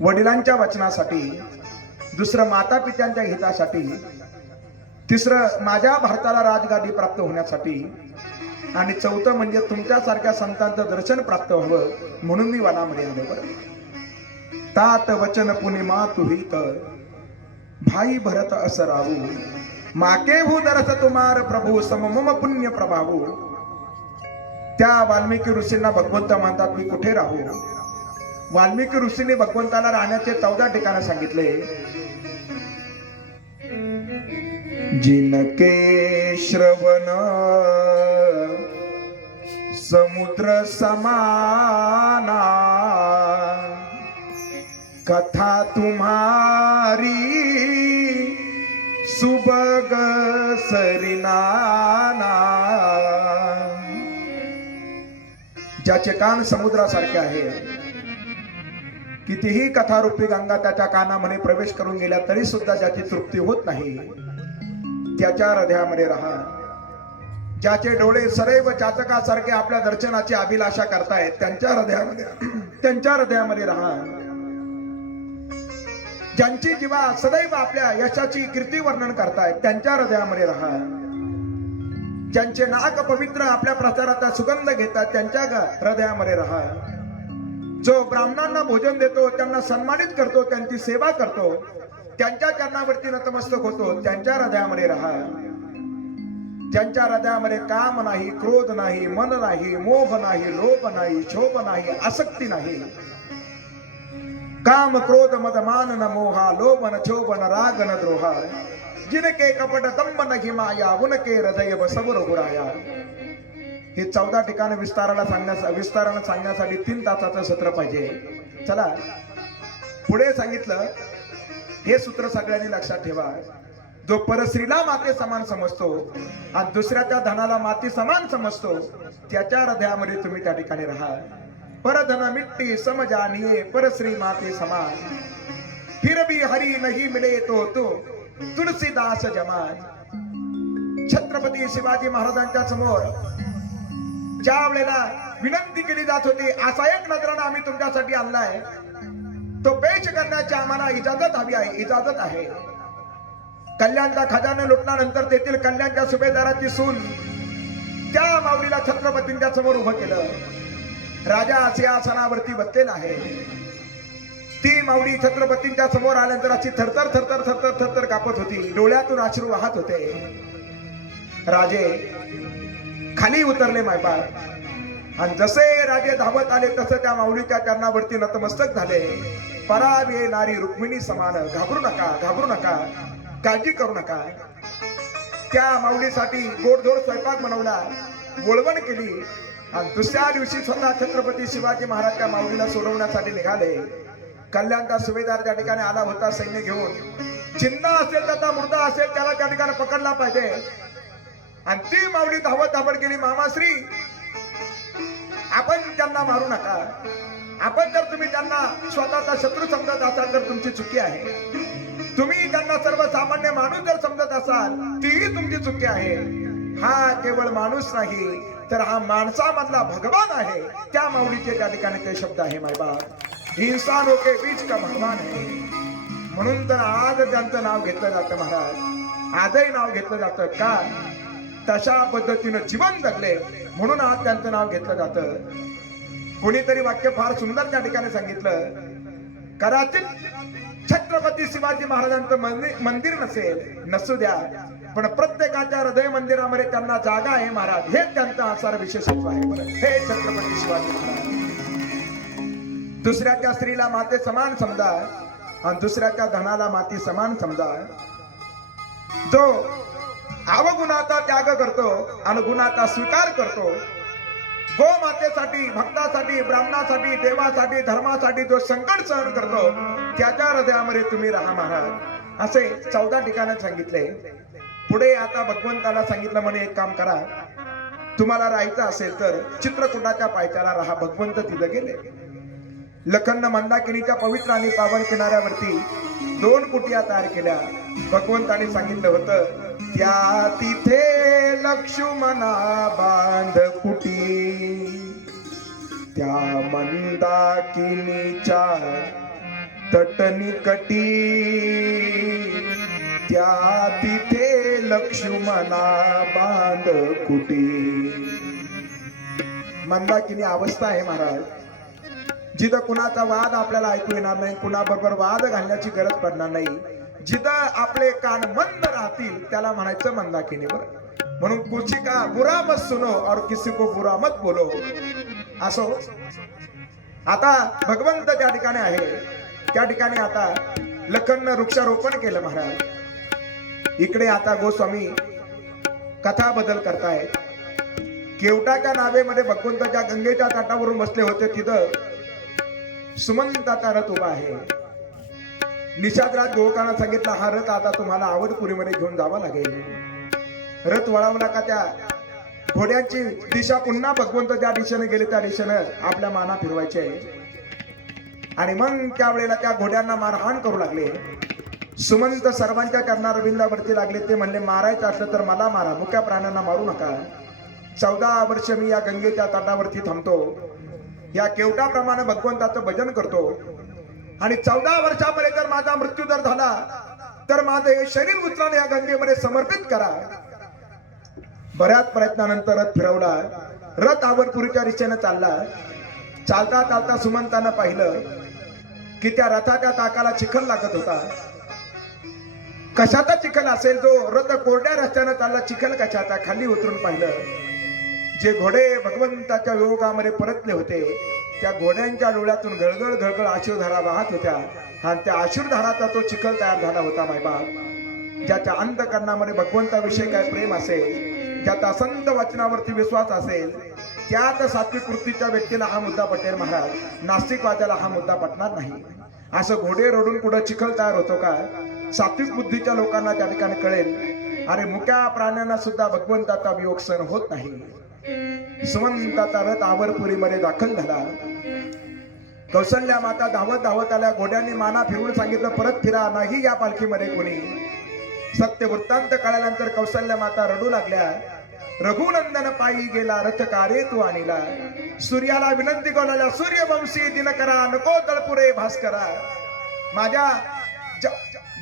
वडिलांच्या वचनासाठी, दुसरं माता पित्यांच्या हितासाठी, तिसरं माझ्या भारताला राजगादी प्राप्त होण्यासाठी आणि चौथं म्हणजे तुमच्यासारख्या संतांचं दर्शन प्राप्त व्हावं म्हणून मी वनामध्ये आलो. बरं तात वचन पुनि मातु हित भाई भरत अस राहू माके भूदरस तुम्हार प्रभू सम मम पुण्य प्रभावू. त्या वाल्मिकी ऋषींना भगवंत म्हणतात मी कुठे राहू. वाल्मिकी ऋषींनी भगवंताला राहण्याचे 14 ठिकाण सांगितले. जिनके श्रवण समुद्र समाना कथा तुम्हारी सुबग सरिनाना. ज्याचे कान समुद्रासारखे आहे, कितीही कथारूपी गंगा त्याच्या कानामध्ये प्रवेश करून गेल्या तरी सुद्धा ज्याची तृप्ती होत नाही, त्याच्या हृदयामध्ये राहा. ज्याचे डोळे सदैव चातकासारखे आपल्या दर्शनाची अभिलाषा करतायत त्यांच्या हृदयामध्ये राहा. ज्यांची जीवा सदैव आपल्या यशाची कीर्ती वर्णन करतायत त्यांच्या हृदयामध्ये राहा. ज्यांचे नाक पवित्र आपल्या प्रचाराचा सुगंध घेतात त्यांच्या हृदयामध्ये राहा. जो ब्राह्मणांना भोजन देतो, त्यांना सन्मानित करतो, त्यांची सेवा करतो, त्यांच्या चरणावरती नतमस्तक होतो त्यांच्या हृदयामध्ये राहा. ज्यांच्या हृदयामध्ये काम नाही, क्रोध नाही, मन नाही, मोह नाही, लोभ नाही, क्षोभ नाही, आसक्ती नाही. काम क्रोध मद मान न मोहा लोभ न क्षोभ न राग न द्रोहा. जिनके कपट दंभ न माया उनके हृदय बसव रघुराया. हे 14 ठिकाण विस्तारानं सांगण्यासाठी 3 तासाचं सत्र पाहिजे. चला पुढे सांगितलं, हे सूत्र सगळ्यांनी लक्षात ठेवा. जो परस्त्रीला माते समान समजतो आणि दुसऱ्याच्या धनाला माती समान समजतो, त्याच्या हृदयामध्ये तुम्ही त्या ठिकाणी राहा. परधन मिट्टी समजानिये परश्री माते समान, फिर भी हरी नहीं मिले तो तुलसीदास जमान. छत्रपती शिवाजी महाराजांच्या समोर ज्या वेळेला विनंती केली जात होती, असा एक नजराणा आम्ही तुमच्यासाठी आणलाय, तो पेश करण्याची आम्हाला इजाजत हवी आहे. इजाजत आहे. कल्याणचा खजाना लुटल्यानंतर तेथील कल्याणच्या सुभेदाराची सून त्या माऊलीला छत्रपतींच्या समोर उभं केलं. राजा सिंहासनावरती बसलेला आहे. ती माऊली छत्रपतींच्या समोर आल्यानंतर अशी थरथर थरथर थरथर थरथर कापत होती. डोळ्यातून अश्रू वाहत होते. राजे खाली उतरले मायबाप, आणि जसे राजे धावत आले तसं त्या माऊलीच्या चरणावरती नतमस्तक झाले. परावे नारी रुक्मिणी समान, घाबरू नका, घाबरू नका, काळजी करू नका. त्या माऊलीसाठी गोडधोड स्वयंपाक बनवला, बोलवण केली, आणि दुसऱ्या दिवशी स्वतः छत्रपती शिवाजी महाराज त्या माऊलीला सोडवण्यासाठी निघाले. कल्याणचा सुभेदार त्या ठिकाणी आला होता सैन्य घेऊन. जिंदा असेल त्याचा मुर्दा असेल त्याला त्या ठिकाणी पकडला पाहिजे. आणि ती माऊली धावत धावत गेली. मामाश्री, आपण त्यांना मारू नका. आपण जर तुम्ही त्यांना स्वतःचा शत्रू समजत असाल तर तुमची चुकी आहे. तुम्ही त्यांना सर्वसामान्य माणूस जर समजत असाल तीही तुमची चुकी आहे. हा केवळ माणूस नाही तर हा माणसामधला भगवान आहे. त्या माऊलीचे त्या ठिकाणी ते शब्द आहे मायबाप. इंसानों के बीच का भगवान है. म्हणून तर आज त्यांचं नाव घेतलं जातं महाराज. आजही नाव घेतलं जातं का? तशा पद्धतीनं जीवन जगले म्हणून आज त्यांचं नाव घेतलं जातं. कोणीतरी वाक्य फार सुंदर त्या ठिकाणी सांगितलं, कदाचित छत्रपती शिवाजी महाराजांचं मंदिर नसेल, नसू द्या, पण प्रत्येकाच्या हृदय मंदिरामध्ये त्यांना जागा आहे महाराज. हे त्यांचं आसार विशेषत्व आहे. बरं, हे छत्रपती शिवाजी महाराज. दुसऱ्याच्या स्त्रीला माते समान समजा आणि दुसऱ्याच्या धनाला माती समान समजा. तो अवगुणाचा त्याग करतो आणि गुणाचा स्वीकार करतो. गोमातेसाठी, भक्तासाठी, ब्राह्मणासाठी, देवासाठी, धर्मासाठी जो संकट सहन करतो त्याच्या हृदयामध्ये तुम्ही राहा महाराज. असे 14 ठिकाणी सांगितले. पुढे आता भगवंताला सांगितलं, म्हणे एक काम करा, तुम्हाला राहायचं असेल तर चित्रकूटाच्या पायथ्याला राहा. भगवंत तिथं गेले. लखननं मंदाकिनीच्या पवित्र आणि पावन किनाऱ्यावरती 2 कुटिया तयार केल्या. भगवंताने सांगितलं होतं, त्या तिथे लक्ष्मणा बांध कुटी, त्या मंदाकिनीच्या तटनिकटी, त्या तिथे लक्ष्मणा बांध कुटी. मंदाकिनी अवस्था आहे महाराज, जिथं कुणाचा वाद आपल्याला ऐकू येणार नाही, कुणाबरोबर वाद घालण्याची गरज पडणार नाही. जिथं आपले कान मंद राहतील त्याला म्हणायचं मंदाकिनी. बरं, म्हणून कुछ का बुरा मत सुनो और किसी को बुरा मत बोलो. असो, आता भगवंत त्या ठिकाणी आहे. त्या ठिकाणी आता लखननं वृक्षारोपण केलं महाराज. इकडे आता गोस्वामी कथा बदल करतायत. केवटाच्या नावेमध्ये भगवंताच्या गंगेच्या तटावरून बसले होते. तिथं सुमंताचा रथ उभा आहे. निषादराज गोवकांना सांगितलं, हा रथ आता तुम्हाला आवडपुरीमध्ये घेऊन जावा लागेल. रथ वळवला का त्या घोड्यांची दिशा पुन्हा भगवंत ज्या दिशेने गेले त्या दिशेने आपल्या माना फिरवायचे. आणि मग त्यावेळेला त्या घोड्यांना मारहाण करू लागले. सुमंत सर्वांच्या चरणारविंदावरती लागले. ते म्हणले, मारायचं असलं तर मला मारा, मुक्या प्राण्यांना मारू नका. 14 वर्ष मी या गंगेच्या तटावरती थांबतो, या केवटाप्रमाणे भगवंताचं भजन करतो. आणि 14 वर्षामध्ये जर माझा मृत्यू जर झाला तर माझं हे शरीर उचलून या गंगेमध्ये समर्पित करा. बऱ्याच प्रयत्नानंतर रथ फिरवला. रथ आवडपुरीच्या दिशेने चालला. चालता चालता सुमंतानं पाहिलं की त्या रथाच्या चाकाला चिखल लागत होता. कशाचा चिखल असेल? जो रथ कोरड्या रस्त्याने चालला, चिखल कशाचा? खाली उतरून पाहिलं, जे घोडे भगवंताच्या योगामध्ये परतले होते त्या घोड्यांच्या डोळ्यातून गळगळ गळगळ अश्रुधारा वाहत होत्या. आणि त्या अश्रुधाराचा तो चिखल तयार झाला होता मायबाप. ज्याच्या अंतकरणामध्ये भगवंताविषयी काय प्रेम असेल, ज्याचा संत वचनावरती विश्वास असेल त्यात सात्विक वृत्तीच्या व्यक्तीला हा मुद्दा पटेल महाराज. नास्तिकवाद्याला हा मुद्दा पटणार नाही. असं घोडे रडून कुठं चिखल तयार होतो का? सात्विक बुद्धीच्या लोकांना त्या ठिकाणी कळेल अरे मुक्या प्राण्यांना सुद्धा भगवंताचा वियोग सहन होत नाही. सुमंताचा रथ आवरपुरीमध्ये दाखल झाला. कौशल्या माता धावत धावत आल्या. घोड्यांनी माना फिरवून सांगितलं परत फिरा, नाही या पालखीमध्ये कोणी. सत्य वृत्तांत कळाल्यानंतर कौशल्या माता रडू लागल्या. रघुनंदन पायी गेला रथ कारे तू आणिला. सूर्याला विनंती कळल्या सूर्यवंशी दिनकरा नको तळपुरे भास्करा. माझ्या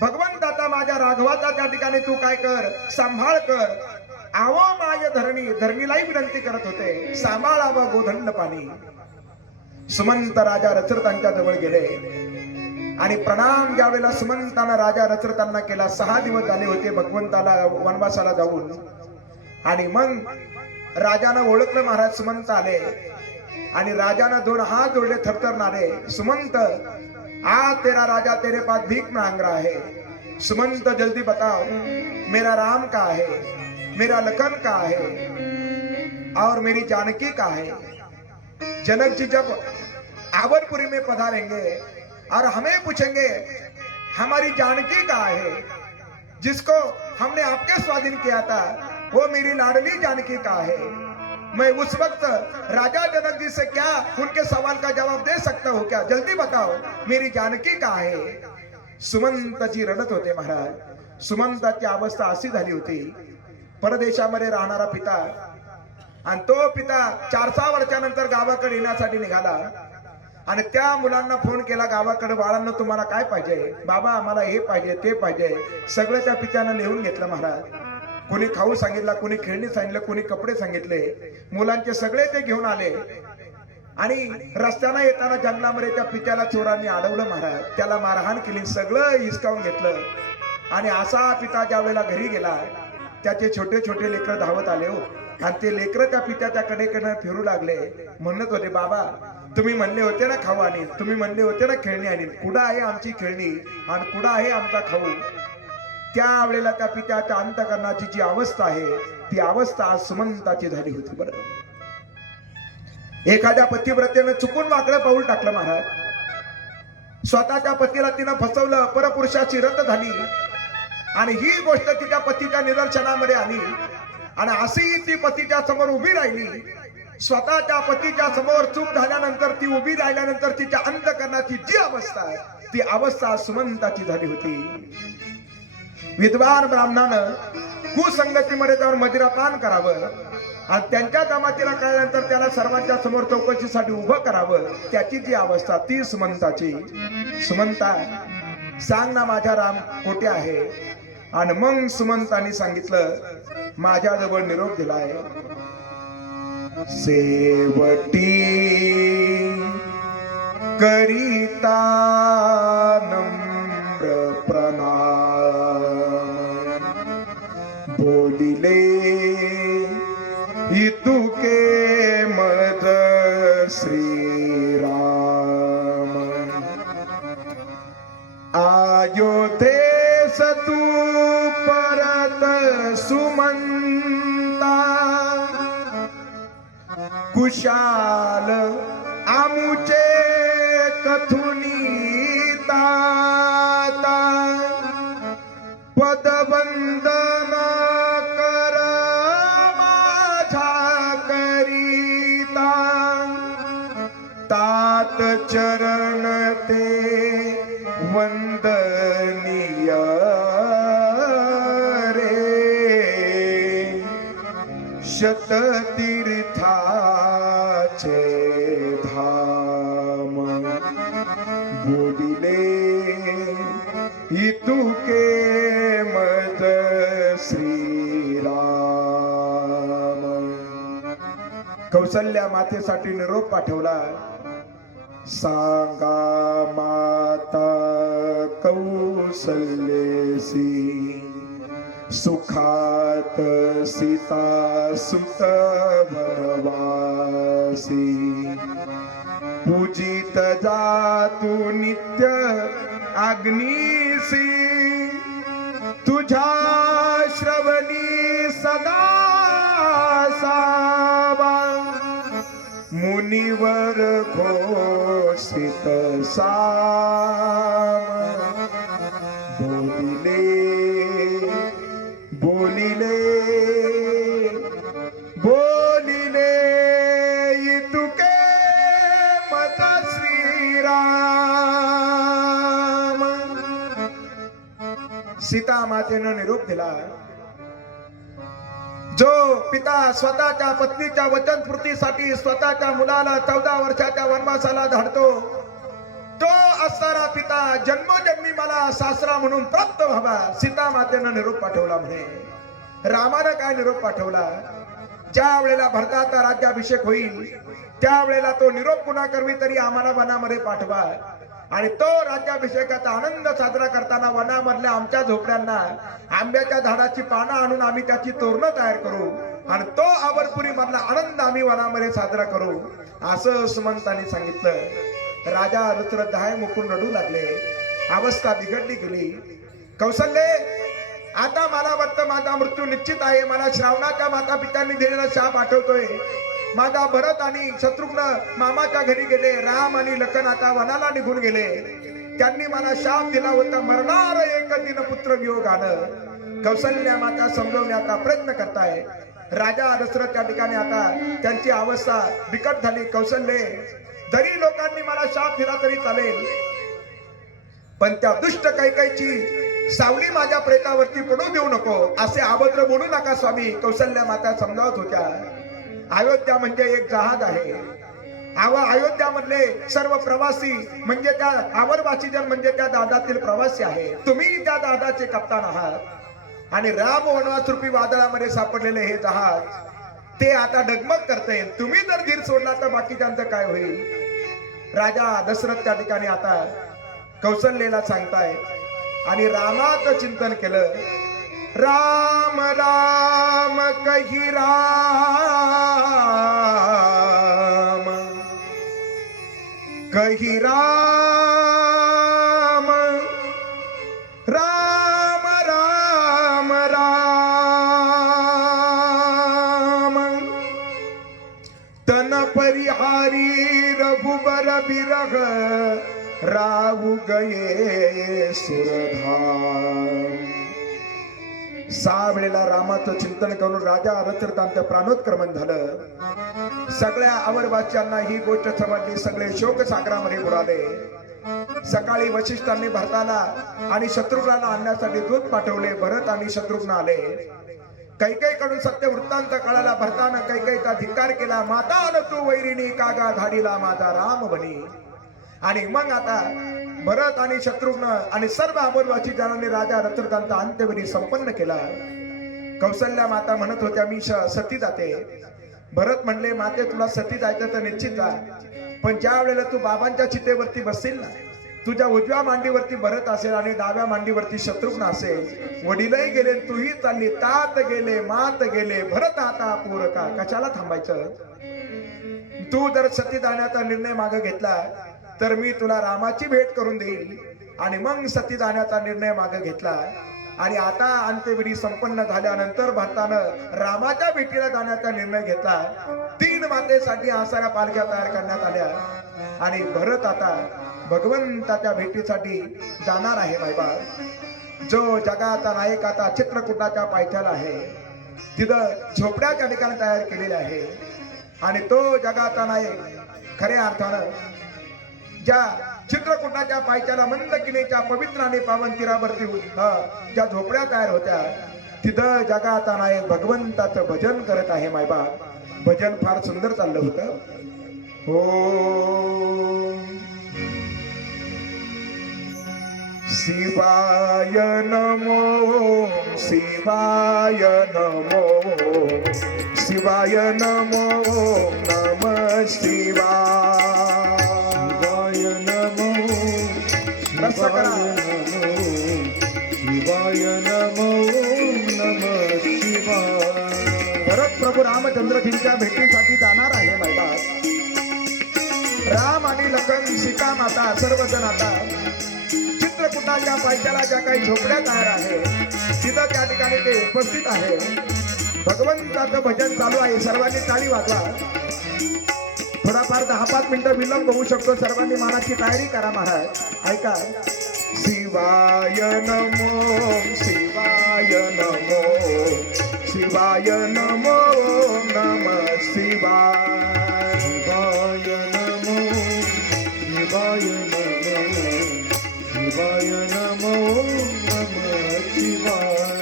भगवंताचा माझ्या राघवाचा त्या ठिकाणी तू काय कर, सांभाळ कर. आवो माय धरणी, धरणीलाही विनंती करत होते सांभाळावं गोधंड पाणी. सुमंत राजा रचरतांच्या जवळ गेले आणि प्रणाम ज्यावेळेला सुमंतानं राजा रचरतांना केला. 6 दिवस झाले होते भगवंताला वनवासाला जाऊन. आणि मग राजानं ओळखलं महाराज सुमंत आले आणि राजानं 2 हात जोडले थरथरणारे. सुमंत आज तेरा राजा तेरे पास भीख मांग रहा है. सुमंत जल्दी बताओ मेरा राम कहाँ है, मेरा लखन कहाँ है और मेरी जानकी कहाँ है. जनक जी जब आवरपुरी में पधारेंगे और हमें पूछेंगे हमारी जानकी कहाँ है, जिसको हमने आपके स्वाधीन किया था, वो मेरी लाडली जानकी कहाँ है. मैं उस वक्त राजा जनक जी से क्या उनके सवाल का जवाब दे सकता हूँ क्या? जल्दी बताओ मेरी जानकी कहाँ है. सुमंत जी रडत होते महाराज. सुमंताची अवस्था अशी झाली होती. परदेशामध्ये राहणारा पिता आणि तो पिता 4-6 वर्षानंतर गावाकडे येण्यासाठी निघाला आणि त्या मुलांना फोन केला गावाकडे, बाळांना तुम्हाला काय पाहिजे? बाबा आम्हाला हे पाहिजे ते पाहिजे. सगळं त्या पित्यानं लिहून घेतलं महाराज. कोणी खाऊ सांगितला, कोणी खेळणी सांगितलं, कोणी कपडे सांगितले. मुलांचे सगळे ते घेऊन आले आणि रस्त्यानं येताना जंगलामध्ये त्या पित्याला चोरांनी अडवलं महाराज. त्याला मारहाण केली, सगळं हिसकावून घेतलं. आणि असा पिता ज्या वेळेला घरी गेला त्याचे छोटे छोटे लेकरं धावत आले हो. आणि ते लेकरं त्या पित्याच्या कडेकडे फिरू लागले. म्हणत होते बाबा तुम्ही म्हणले होते ना खाऊ आणि तुम्ही म्हणले होते ना खेळणी आणि कुठं आहे आमची खेळणी आणि कुठं आहे आमचा खाऊ. त्यावेळेला त्या पित्याच्या अंतकरणाची जी अवस्था आहे ती अवस्था आज सुमंताची झाली होती. बरं एखाद्या पतिव्रतेनं चुकून वाकडं पाऊल टाकलं महाराज. स्वतःच्या पतीला तिनं फसवलं, परपुरुषाची रत झाली आणि ही गोष्ट तिच्या पतीच्या निदर्शनामध्ये आली आणि अशी ती पतीच्या समोर उभी राहिली. स्वतःच्या पतीच्या समोर चूक झाल्यानंतर ती उभी राहिल्यानंतर तिच्या अंतकरणाची जी अवस्था आहे ती अवस्था सुमंताची झाली होती. विद्वान ब्राह्मणानं कुसंगतीमध्ये जाऊन मदिरापान करावं आणि त्यांच्या जमातीला कळल्यानंतर त्याला सर्वांच्या समोर चौकशीसाठी उभं करावं. त्याची जी अवस्था ती सुमंताची. सुमंता सांग ना माझा राम कोठे आहे. आणि मग सुमंतानी सांगितलं माझ्याजवळ निरोप दिलाय. सेवटी करिता नम्र प्रणाम बोलिले इतुके मद श्रीराम. अयोध्येस तू परत सुमंता कुशाल आमुचे कथुनी ताता. पदवंदन कर माझ्या करिता तात चरण ते वंदनीय रे. शततीर्थाचे धाम बोलिले इतुके मज श्रीराम. कौशल्या मातेसाठी निरोप पाठवला. सांगा माता कौसल्येसी सुखात सीता सुत वनवासी. पूजित जातु नित्य अग्निसी तुझ्या श्रवणी सदा मुनिवर घोषित साम बोलिले बोलिले बोलिले इतुके मत श्रीराम. सीता मातेनं निरोप दिला. जो पिता स्वतःच्या पत्नीच्या वचनपूर्तीसाठी स्वतःच्या मुलाला 14 वर्षाच्या वनवासाला धाडतो, तो असणारा पिता जन्मोजन्मी मला सासरा म्हणून प्राप्त व्हावा. सीता मातेनं निरोप पाठवला म्हणे. रामानं काय निरोप पाठवला? ज्या वेळेला भरताचा राज्याभिषेक होईल त्यावेळेला तो निरोप पुन्हा करवी तरी आम्हाला वनामध्ये पाठवा. आणि तो राज्याभिषेकाचा आनंद साजरा करताना वनामधल्या आमच्या झोपड्यांना आंब्याच्या झाडाची पानं आणून आम्ही त्याची तोरणं तयार करू आणि तो आबरपुरी मधला आनंद आम्ही वनामध्ये साजरा करू, असं सुमंतांनी सांगितलं. राजा दशरथ धाय मुकून रडू लागले. अवस्था बिघडली गेली. कौशल्ये, आता मला वाटतं माझा मृत्यू निश्चित आहे. मला श्रावणाच्या माता पित्यांनी दिलेला शाप आठवतोय. माझा भरत आणि शत्रुघ्न मामाच्या घरी गेले. राम आणि लखन आता वनाला निघून गेले. त्यांनी मला शाप दिला होता, मरणार एक दिन पुत्र वियोगानं. कौशल्या माता समजवण्याचा प्रयत्न करताय. राजा दशरथ त्या ठिकाणी आता त्यांची अवस्था बिकट झाली. कौशल्ये, जरी लोकांनी मला शाप दिला तरी चालेल, पण त्या दुष्ट कैकेयीची सावली माझ्या प्रेतावरती पडू देऊ नको, असे अभद्र बोलू नका स्वामी. कौशल्या माता समजावत होत्या. अयोध्या म्हणजे एक जहाज आहे. अयोध्यामधले सर्व प्रवासी म्हणजे त्या आवर्वासीजन म्हणजे त्या जहाजातील प्रवासी आहे. तुम्ही त्या जहाजाचे कप्तान आहात आणि राम वनवास रूपी वादळामध्ये सापडलेले हे जहाज ते आता डगमग करते. तुम्ही जर धीर सोडला तर बाकीच्यांचं काय होईल? राजा दशरथ त्या ठिकाणी आता कौशल्येला सांगताय आणि रामाचं चिंतन केलं. राम राम कही राम कही राम राम राम राम तन परिहारी रघुबर बिरह राहु गये सुरधाम. 6 वेळेला रामाचं चिंतन करून राजा दशरथांचं प्राणोत्क्रमण झालं. सगळ्या अमरवाच्यांना ही गोष्ट समजली. सगळे शोक सागरामध्ये बुडाले. सकाळी वशिष्ठांनी भरताला आणि शत्रुघ्नाला आणण्यासाठी दूत पाठवले. भरत आणि शत्रुघ्न आले. कैकेयीकडून सत्य वृत्तांत कळाला. भरतानं कैकेयीचा धिक्कार केला. माता न तू वैरिणी कागा धाडीला माझा राम बनी. आणि मग आता भरत आणि शत्रुघ्न आणि सर्व अमरवाची जनांनी राजा दशरथांचा अंत्यविधी संपन्न केला. कौशल्या माता म्हणत होत्या, मी सती जाते. भरत म्हणले, माते तुला सती जायचं तर निश्चित जा, पण ज्या वेळेला तू बाबांच्या चितेवरती बसशील ना, तुझ्या उजव्या मांडीवरती भरत असेल आणि डाव्या मांडीवरती शत्रुघ्न असेल. वडीलही गेले, तूही चालली. तात गेले मात गेले, भरत आता पूरका. कशाला थांबायचं? तू जर सती जाण्याचा निर्णय मागे घेतला तर मी तुला रामाची भेट करून देईल. आणि मग सती जाण्याचा निर्णय मागे घेतला. आणि आता अंत्यविधी संपन्न झाल्यानंतर भरतानं रामाच्या भेटीला जाण्याचा निर्णय घेतला. 3 मातेसाठी आसारा पालख्या तयार करण्यात आल्या आणि भरत आता भगवंताच्या भेटीसाठी जाणार आहे. बाबा, जो जगाचा नायक आता चित्रकूटाच्या पायथ्याला आहे, तिथं झोपड्याच्या ठिकाणी तयार केलेले आहे. आणि तो जगाचा नायक खऱ्या अर्थानं ज्या चित्रकूटाच्या पायथ्याला मंदकिनीच्या पवित्र आणि पावन तीरावरती ज्या झोपड्या तयार होत्या, तिथं जगाचा नायक भगवंताचं भजन करत आहे. मायबा, भजन फार सुंदर चाललं होतं. हो शिवाय नमो शिवाय नमो शिवाय नमो नमः शिवाय. शिवाय नमो शिवाय नमो नमः शिवाय. भरत प्रभू रामचंद्रजींच्या भेटीसाठी जाणार आहे. बाबा, राम आणि लखन, सीता माता सर्वजण आता चित्रकूटाच्या पायथ्याला ज्या काही झोपड्या तयार आहे तिथं त्या ठिकाणी ते उपस्थित आहे. भगवंताचं भजन चालू आहे. सर्वांनी टाळी वाजवा. 5 मिनिटं विलंब होऊ शकतो. सर्वांनी मानाची तयारी करा महाराज. ऐका. शिवाय नमो शिवाय नमो शिवाय नमो नमः शिवाय. शिवाय नमो शिवाय नमो शिवाय नमो नमः शिवाय.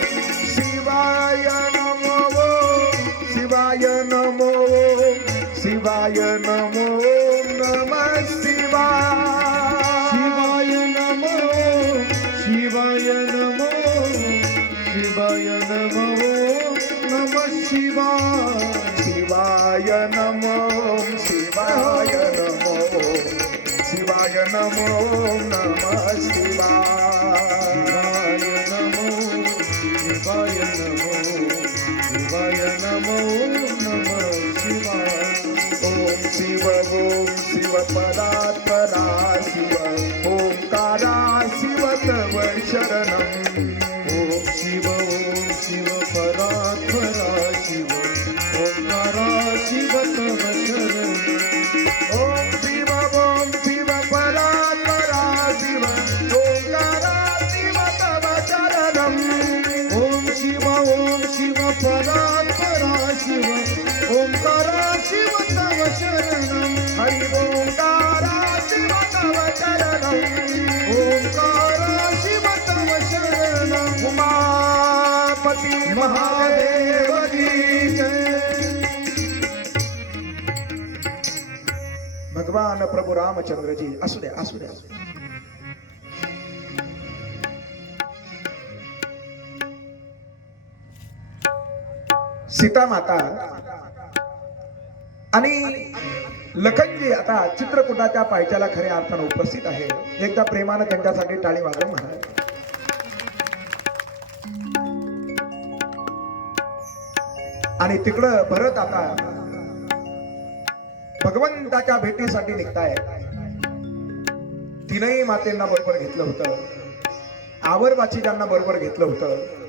शिवाय नमो शिवाय नमो शिवाय नमो नमः शिवाय. शिवाय नमो शिवाय नमो शिवाय नमो नमः शिवाय. शिवाय नमो शिवाय नमो शिवाय नमो नमः शिवाय. शिवाय नमो शिवाय नमो शिवाय नमो नमः शिवाय. ओम शिव परात्परा शिव ओंकारा शिव तव शरणम्. ओम शिव परात्परा शिव ओंकारा शिव तव शरणम्. ओम शिव परात्परा शिव ओंकारा शिव तव शरणम्. ओम शिव परात्परा शिव ओंकारा शिव तव शरणम्. हरि ओंकारा शिव तव शरणम्. ओंकारा शिव तव शरणम्. उमापती महादेव की जय. भगवान प्रभु रामचंद्र जी असू द्या असू द्या. सीता माता आणि लखनजी आता चित्रकूटाच्या पायथ्याला खऱ्या अर्थानं उपस्थित आहे. एकदा प्रेमानं त्यांच्यासाठी टाळी वाजव महाराज. आणि तिकडं भरत आता भगवंताच्या भेटीसाठी निघताय. तीनही मातेंना बरोबर घेतलं होतं. आवरवाची ज्यांना बरोबर घेतलं होतं.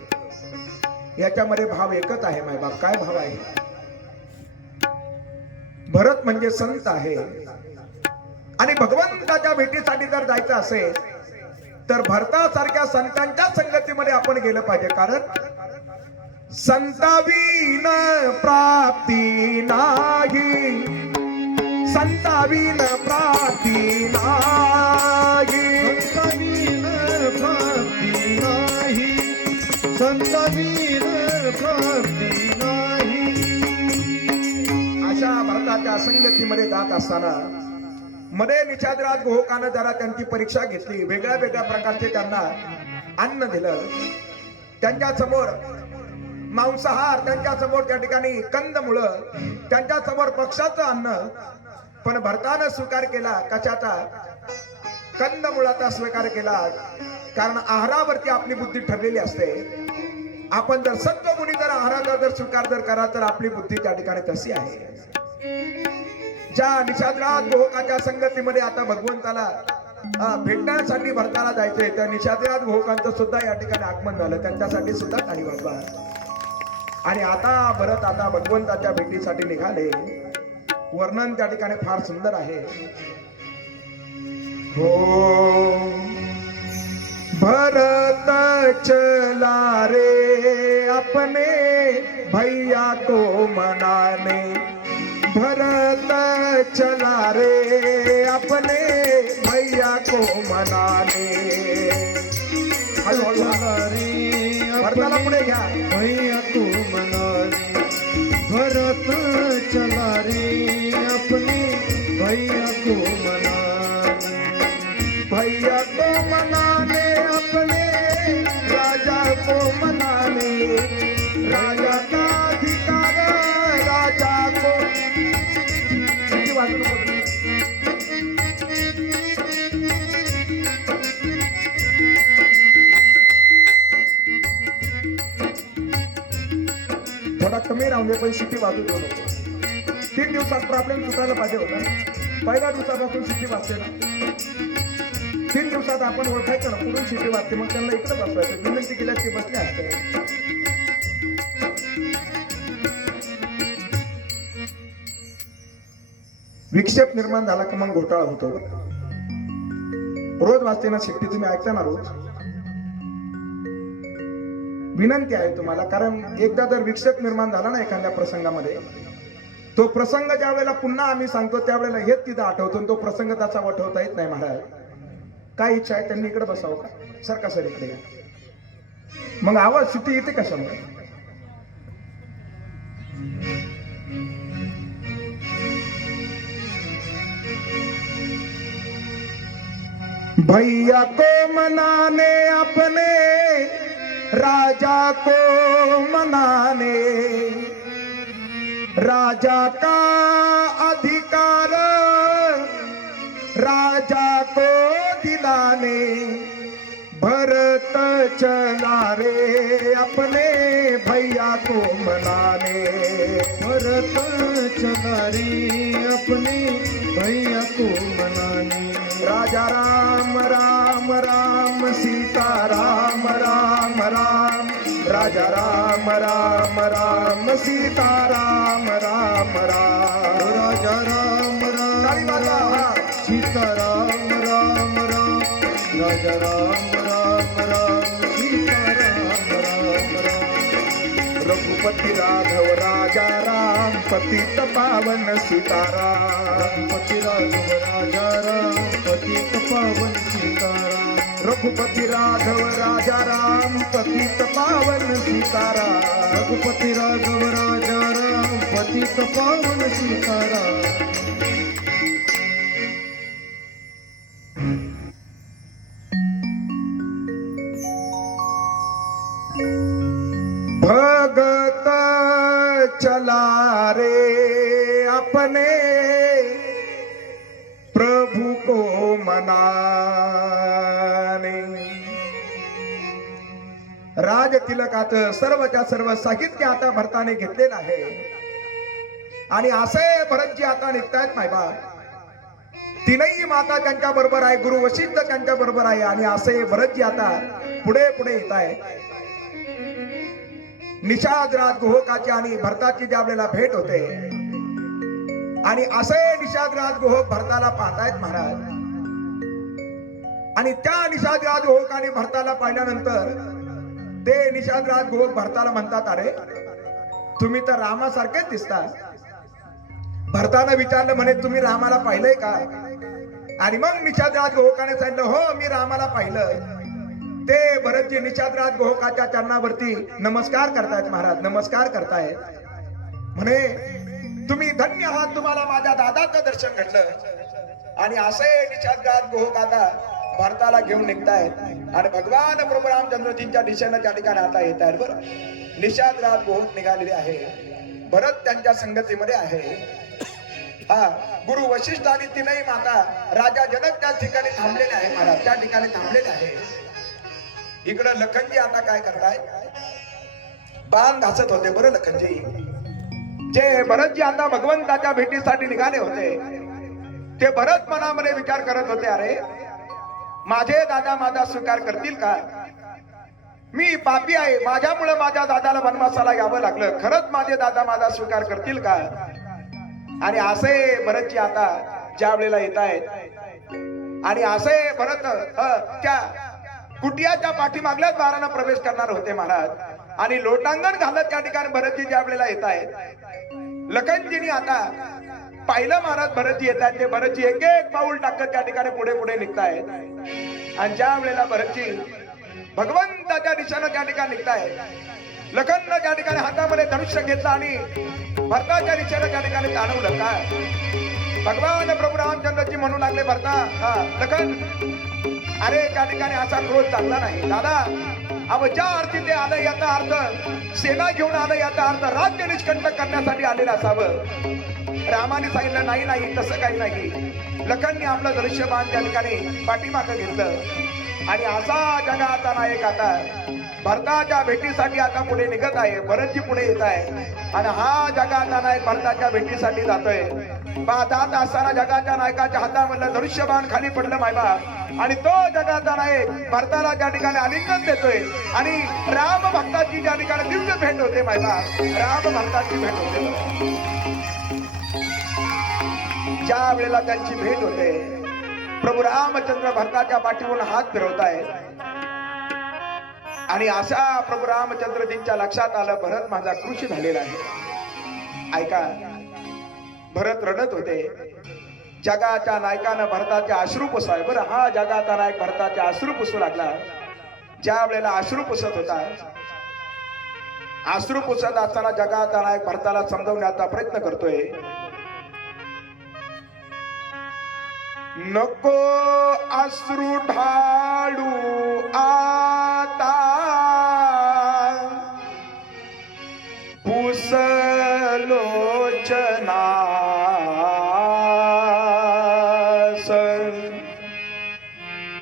याच्यामध्ये भाव एकच आहे मायबाप. काय भाव आहे? भरत म्हणजे संत आहे आणि भगवंताच्या भेटीसाठी जर जायचं असेल तर भरतासारख्या संतांच्या संगतीमध्ये आपण गेलं पाहिजे. कारण संताविन प्राप्ती नाही संताविन प्राप्ती नाही संतवीन प्राप्ती नाही संतवीन प्राप्ती नाही. अशा भरताच्या संगतीमध्ये जात असताना मध्ये निषादराज गोहकानं जरा त्यांची परीक्षा घेतली. वेगळ्या वेगळ्या प्रकारचे त्यांना अन्न दिलं. त्यांच्या समोर मांसाहार, त्यांच्या समोर त्या ठिकाणी कंदमुळं, त्यांच्या समोर पक्षाचं अन्न. पण भरतानं स्वीकार केला कशाचा? कंदमुळाचा स्वीकार केला. कारण आहारावरती आपली बुद्धी ठरलेली असते. आपण जर सत्वगुणी जर आहाराचा जर स्वीकार जर करा तर आपली बुद्धी त्या ठिकाणी तशी आहे. ज्या निषादराज गोहकाच्या संगतीमध्ये आता भगवंताला भेटण्यासाठी भरताला जायचंय त्या निषादराज गोहकांचं सुद्धा या ठिकाणी आगमन झालं. त्यांच्यासाठी सुद्धा टाळी वाजवा. आणि आता भरत आता भगवंताच्या भेटीसाठी निघाले. वर्णन त्या ठिकाणी फार सुंदर आहे. हो भरत चला रे अपने भैया को मनाने. भरत चला रे अपने भैया को मनाने. हळूहळू भरताला पुढे घ्या. भैया को मनाने. भरत चला रे अपने भैया को मनाने. भैया को मनाने अपने राजा को मनाने. राजा का अधिकार राजा को. किती वाजून बोलतो? थोडा कमी राहून दे पण शिटी वाजू देऊ नको. 3 दिवसात प्रॉब्लेम सुटायला पाहिजे होता. पहिल्या दिवसापासून शिटी वाजते ना. 3 दिवसात आपण ओळखायचं ना कुठून शिटी वाजते. मग त्यांना इकडे बसवायचं. विनंती केल्यास ते बसले असते. विक्षेप निर्माण झाला की मग घोटाळा होतो. रोज वाचते ना शिट्टी, तुम्ही ऐकता ना रोज. विनंती आहे तुम्हाला, कारण एकदा जर विक्षेप निर्माण झाला ना एखाद्या प्रसंगामध्ये, तो प्रसंग ज्या वेळेला पुन्हा आम्ही सांगतो त्यावेळेला हेच तिथं आठवतो आणि तो प्रसंग त्याचा वठवता येत नाही. महाराज काय इच्छा आहे त्यांनी इकडे बसावं का? सरका सर इकडे या. मग आवाज शिट्टी येते कशामुळे? भैया को मनाने अपने राजा को मनाने, राजा का अधिकार राजा को दिलाने, भरत चला रे अपने भैया को मनाने, भरत चला रे अपने भैया को मनाने, राजा राम राम राम सीता राम राम राम, राजा राम राम राम सीता राम राम राम, राजा राम ताली राम वाजवा, राम सीता राम राम राम, राजा राम राम राम सीता राम राम राम, रघुपति राघव राजा राम पतित पावन सीताराम, रघुपति राघव राजा राम पतित पावन सीताराम, रघुपति राघव राजा राम पतित पावन सीताराम, रघुपति राघव राजा राम पतित पावन सीताराम, भगत चला रे अपने प्रभु को मनाने. राज तिलकात सर्वच्या सर्व साहित्य आता भरताने घेतलेलं आहे आणि असे भरतजी आता निघतायत मायबा. तीनही माता त्यांच्या बरोबर आहे, गुरु वशिष्ठ त्यांच्या बरोबर आहे आणि असे भरतजी आता पुढे पुढे येत आहे. निषाद राज गोहकाची आणि भरताची ज्या वेळेला भेट होते आणि असे निषाद राज गोहक भरताला पाहतायत महाराज. आणि त्या निषाद राज गोहक आणि भरताला पाहिल्यानंतर ते निषाद राज गोहक भरताला म्हणतात, अरे तुम्ही तर रामासारखेच दिसता. भरतानं विचारलं म्हणे तुम्ही रामाला पाहिलंय का? आणि मग निषाद राज गोहकाने सांगितलं हो मी रामाला पाहिलं. ते भरतजी निषाद राज गोहकाच्या चरणावरती नमस्कार करतायत महाराज, नमस्कार करतायत. म्हणे तुम्ही धन्य आहात, तुम्हाला माझ्या दादाचं दर्शन घडलं. आणि असे निषाद राज गोहक आता भारताला घेऊन निघतायत आणि भगवान प्रभू रामचंद्रजींच्या दिशेनं त्या ठिकाणी आता येत आहेत. बरं निषाद राज गोहक निघालेले आहे, भरत त्यांच्या संगतीमध्ये आहे. हा गुरु वशिष्ठ आणि तीनही माता राजा जनक त्या ठिकाणी थांबलेले आहे महाराज, त्या ठिकाणी थांबलेले आहे. इकडं लखनजी आता काय करताय? बाण घासत होते. बरं लखनजी जे भरतजी आता भगवंताच्या भेटीसाठी निघाले होते ते भरत मनामध्ये विचार करत होते, अरे माझे दादा माझा स्वीकार करतील का? मी पापी आहे, माझ्यामुळे माझ्या दादाला वनवासाला यावं लागलं, खरंच माझे दादा माझा स्वीकार करतील का? आणि असे भरतजी आता ज्या वेळेला येत आहेत आणि असे भरत त्या कुटियाच्या पाठीमागल्याच दारानं प्रवेश करणार होते महाराज. आणि लोटांगण घालत त्या ठिकाणी भरतजी ज्या वेळेला येत आहेत, लखनजींनी आता पाहिलं महाराज भरतजी येत आहेत. ते भरतजी एक एक पाऊल टाकत त्या ठिकाणी पुढे पुढे निघतायत. आणि ज्या वेळेला भरतजी भगवंताच्या दिशेनं त्या ठिकाणी निघतायत, लखननं त्या ठिकाणी हातामध्ये धनुष्य घेतलं आणि भरताच्या दिशेनं त्या ठिकाणी जाणवलं काय? भगवान प्रभू रामचंद्रजी म्हणू लागले, भरता लखन अरे त्या ठिकाणी असा क्रोध चांगला नाही. दादा अव ज्या अर्थी ते आलं याचा अर्थ सेना घेऊन आलं याचा अर्थ राज्य निष्कंटक करण्यासाठी आलेलं असावं. रामाने सांगितलं नाही नाही तसं काही नाही. लखनने आपलं धनुष्यबाण त्या ठिकाणी पाठीमागं घेतलं आणि असा जगाचा नायक आता भरताच्या भेटीसाठी आता पुढे निघत आहे. भरतजी पुढे येत आहे आणि हा जगाचा नायक भरताच्या भेटीसाठी जातोय. जात असताना जगाच्या नायकाच्या हातामधलं धनुष्यबाण खाली पडलं मायबाप आणि तो जगाचा नायक भरताला त्या ठिकाणी आलिंगन देतोय आणि राम भक्ताची त्या ठिकाणी दिव्य भेट होते मायबाप, राम भक्ताची भेट होते. ज्या वेळेला त्यांची भेट होते, प्रभू रामचंद्र भरताच्या पाठीवरून हात फिरवतायत आणि अशा प्रभू रामचंद्रजींच्या लक्षात आलं, भरत माझा कृष झालेला आहे. ऐका, भरत रडत होते. जगाच्या नायकानं भरताचे अश्रू पुसाय. बरं, हा जगाचा नायक भरताचे अश्रू पुसू लागला. ज्या वेळेला अश्रू पुसत होता, अश्रू पुसत असताना जगाचा नायक भरताला समजवण्याचा प्रयत्न करतोय. नको अश्रू ढाळू आता, पुसलोचना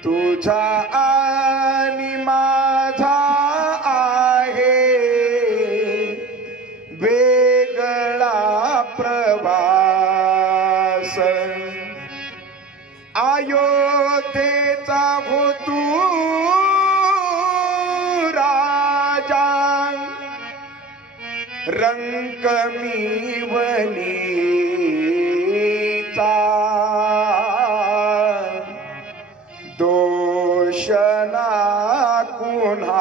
तुझा आणि माझा आहे वेगळा प्रवास. अयोध्येचा हो तू राजा, रंक मी वनीचा, दोष ना कुणाचा,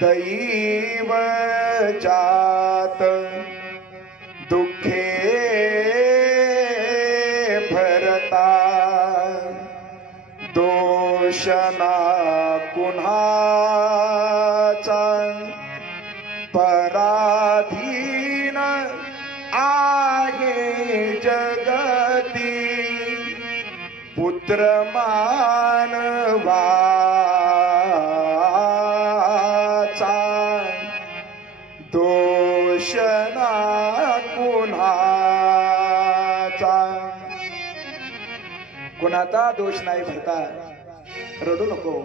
दैव जात दुःखे भरता, दोष ना कुणाचा, पराधीन आहे जगती, पुत्र मानवाचा, दोष ना कुणाचा. कुणाचा दोष नाही भरता, रडू नको.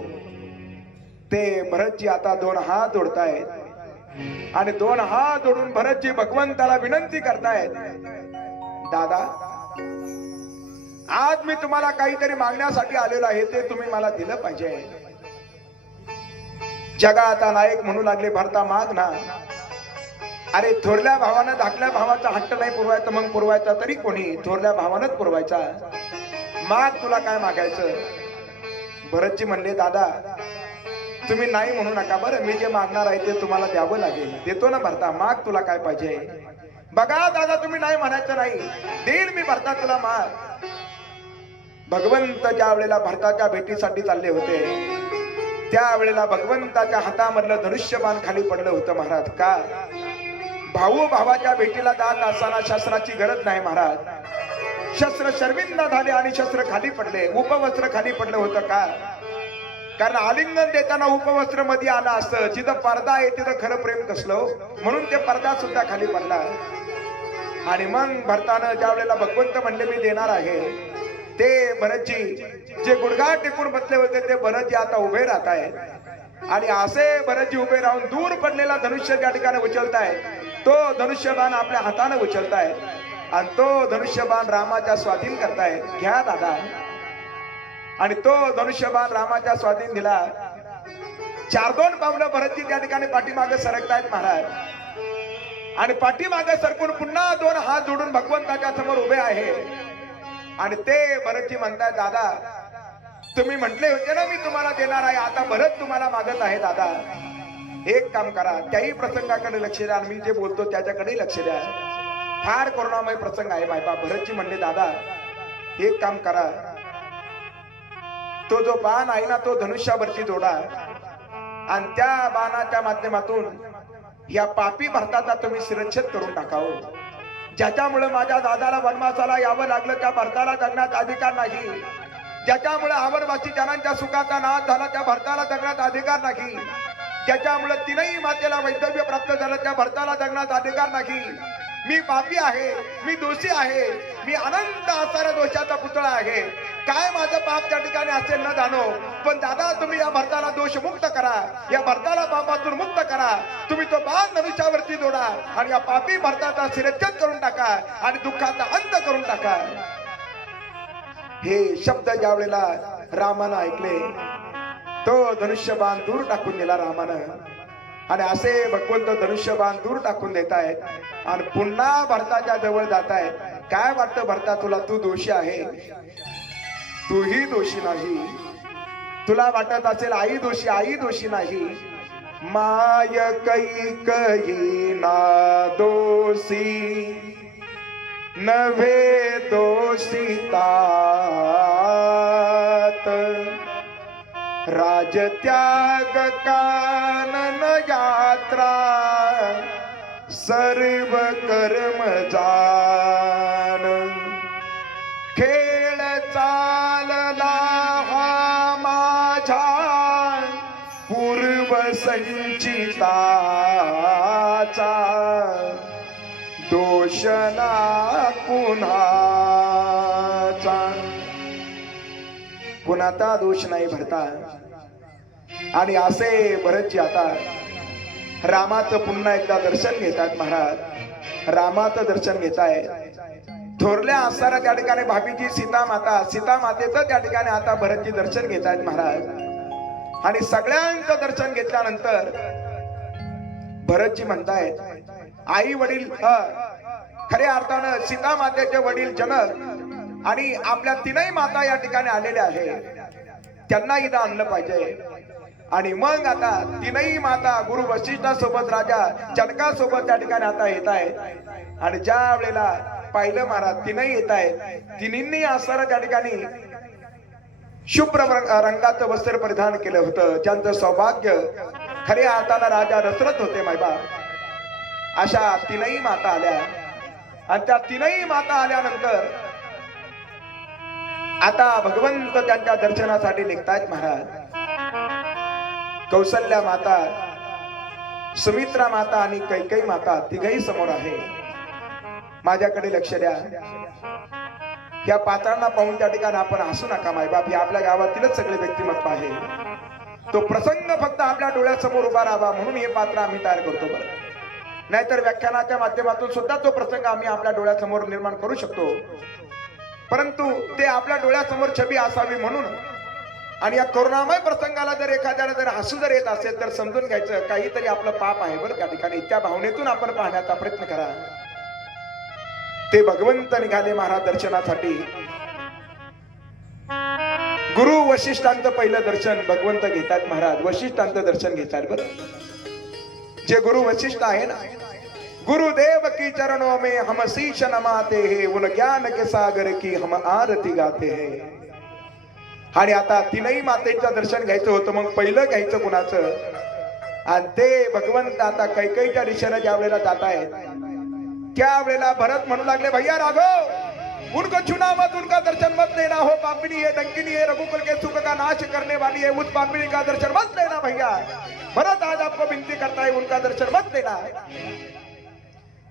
ते भरतजी आता दोन हात जोडतायत आणि दोन हात जोडून भरतजी भगवंताला विनंती करतायत, दादा, आज मी तुम्हाला काहीतरी मागण्यासाठी आलेलो आहे, ते तुम्ही मला दिलं पाहिजे. जगाचा नायक म्हणू लागले, भरता माग ना. अरे, थोरल्या भावानं धाकल्या भावाचा हट्ट नाही पुरवायचा, मग पुरवायचा तरी कोणी? थोरल्या भावानंच पुरवायचा. माग, तुला काय मागायचं? भरतजी म्हणले, दादा, तुम्ही नाही म्हणू नका. बरं, मी जे मागणार आहे ते तुम्हाला द्यावं लागेल. देतो ना भरता, माग, तुला काय पाहिजे? बघा दादा, तुम्ही नाही म्हणायचं नाही, देईल मी भरता तुला माग. भगवंत ज्या वेळेला भरताच्या भेटीसाठी चालले होते, त्या वेळेला भगवंताच्या हातामधलं धनुष्यबाण खाली पडलं होतं महाराज. का? भाऊ भावाच्या भेटीला जात असताना शस्त्राची गरज नाही महाराज. शस्त्र शर्मिंद झाले आणि शस्त्र खाली पडले, उपवस्त्र खाली पडलं होतं. का? कारण आलिंगन देताना उपवस्त्र मध्ये आलं असतं. जिथं पडदा आहे तिथं खरं प्रेम कसलं, म्हणून ते पडदा सुद्धा खाली पडला. आणि मग भरतानं ज्या वेळेला भगवंत म्हणले मी देणार आहे, ते भरतजी जे गुडघा टेकून बसले होते ते भरतजी आता उभे राहत आहेत. आणि असे भरतजी उभे राहून दूर पडलेला धनुष्य त्या ठिकाणी उचलतायत. तो धनुष्यबाण आपल्या हाताने उचलतायत आणि तो धनुष्यबाण रामाच्या स्वाधीन करतायत. घ्या दादा. आणि तो धनुष्यबाण रामाच्या स्वाधीन दिला. 4-2 पावलं भरतजी त्या ठिकाणी पाठीमागे सरकतायत महाराज. आणि पाठीमागे सरकून पुन्हा 2 हात जोडून भगवंताच्या समोर उभे आहे. आणि ते भरतजी म्हणताय, दादा, तुम्ही म्हटले होते ना मी तुम्हाला देणार आहे, आता भरत तुम्हाला मागत आहे. दादा, एक काम करा, त्याही प्रसंगाकडे लक्ष द्या, मी जे बोलतो त्याच्याकडे लक्ष द्या. फार करुणामय प्रसंग आहे बाबा. भरतजी म्हणले, दादा, एक काम करा, तो जो बाण आहे ना तो धनुष्यावरती जोडा आणि त्या बाणाच्या माध्यमातून या पापी भरताचा तुम्ही शिरच्छेद करून टाकाव. ज्याच्यामुळे माझ्या दादाला वनवासाला यावं लागलं त्या भरताला जगण्यात अधिकार नाही. ज्याच्यामुळे आवडवासी जनांच्या सुखाचा नाश झाला त्या भरताला जगण्यात अधिकार नाही. ज्याच्यामुळे 3ही मातेला वैधव्य प्राप्त झालं त्या भरताला जगण्यात अधिकार नाही. मी पापी आहे, मी दोषी आहे, मी अनंत असाऱ्या दोषाचा पुतळा आहे. काय माझं पाप त्या ठिकाणी असेल न जाणो, पण दादा तुम्ही या भरताला दोषमुक्त करा, या भरताला पापातून मुक्त करा. तुम्ही तो बाण धनुष्यावरती जोडा आणि या पापी भरताचा शिरच्छेद करून टाका आणि दुःखाचा अंत करून टाका. हे शब्द ज्या वेळेला रामानं ऐकले, तो धनुष्यबाण दूर टाकून दिला रामानं. आणि असे भगवंत धनुष्यबाण दूर टाकून देत आहेत आणि पुन्हा भरताच्या जवळ जात आहेत. काय वाटतं भरता तुला? तू दोषी आहे? तूही दोषी नाही. तुला वाटत असेल आई दोषी, आई दोषी नाही. माय कैकयी ना दोषी नव्हे दोषी तात. राजत्याग कानन यात्रा सर्व कर्म जान. खेळ चालला हा माझा पूर्व संचिताचा. दोष ना कुणाचा. कुणाचा दोष नाही भरता. आणि असे भरतजी आता रामाचं पुन्हा एकदा दर्शन घेतात महाराज. रामाचं दर्शन घेताय. थोरल्या असणारा त्या ठिकाणी भाभीजी सीता मातेचं त्या ठिकाणी आता भरतजी दर्शन घेत आहेत महाराज. आणि सगळ्यांचं दर्शन घेतल्यानंतर भरतजी म्हणतायत आई वडील खऱ्या अर्थानं सीता मातेचे वडील जनक आणि आपल्या तीनही माता या ठिकाणी आलेल्या आहेत. त्यांना इथं आणलं पाहिजे. आणि मग आता तीनही माता गुरु वशिष्ठासोबत राजा जनकासोबत त्या ठिकाणी आता येत आहेत. आणि ज्या वेळेला पाहिलं महाराज तीनही येत आहेत. तिन्हींनी असणारा त्या ठिकाणी शुभ्र रंगाचं वस्त्र परिधान केलं होतं. ज्यांचं सौभाग्य खऱ्या अर्थानं राजा दशरथ होते मायबा. अशा तीनही माता आल्या. आणि त्या तीनही माता आल्यानंतर आता भगवंत त्यांच्या दर्शनासाठी निघतायत महाराज. कौसल्या माता, सुमित्रा माता आणि कैकेयी माता तिघही समोर आहे. माझ्याकडे लक्ष द्या. या पात्रांना पाहून त्या ठिकाणी आपण हसू नका मायबाप. हे आपल्या गावातीलच सगळे व्यक्तिमत्व आहे. तो प्रसंग फक्त आपल्या डोळ्यासमोर उभा राहावा म्हणून हे पात्र आम्ही तयार करतो बरं. नाहीतर व्याख्यानाच्या माध्यमातून सुद्धा तो प्रसंग आम्ही आपल्या डोळ्यासमोर निर्माण करू शकतो. परंतु ते आपल्या डोळ्यासमोर छबी असावी म्हणून. आणि या करुणामय प्रसंगाला जर एखाद्याला जर हसू जर येत असेल तर समजून घ्यायचं काहीतरी आपलं पाप आहे बरं त्या ठिकाणी. त्या भावनेतून आपण पाहण्याचा प्रयत्न करा. ते भगवंत निघाले महाराज दर्शनासाठी. गुरु वशिष्ठांचं पहिलं दर्शन भगवंत घेतात महाराज. वशिष्ठांचं दर्शन घेतात बरं. जे गुरु वशिष्ठ आहे ना, गुरुदेव की चरणों में हम शीश नमाते हैं, उन ज्ञान के सागर की हम आरती गाते हैं. आणि आता तीनही मातेचं दर्शन घ्यायचं होतं. मग पहिलं घ्यायचं कुणाचं? आणि ते भगवंत आता कैकेयीच्या दिशेने ज्या वेळेला जात आहेत त्या वेळेला भरत म्हणू लागले भैया राघव उनको चुना मत, उनका दर्शन मत लेना. हो पापिनी है, डंकिनी है, रघुकुल के सुख का नाश करने वाली है, उस पापिनी का दर्शन मत लेना भैया. भरत आज आपको विनती करता है उनका दर्शन मत लेना.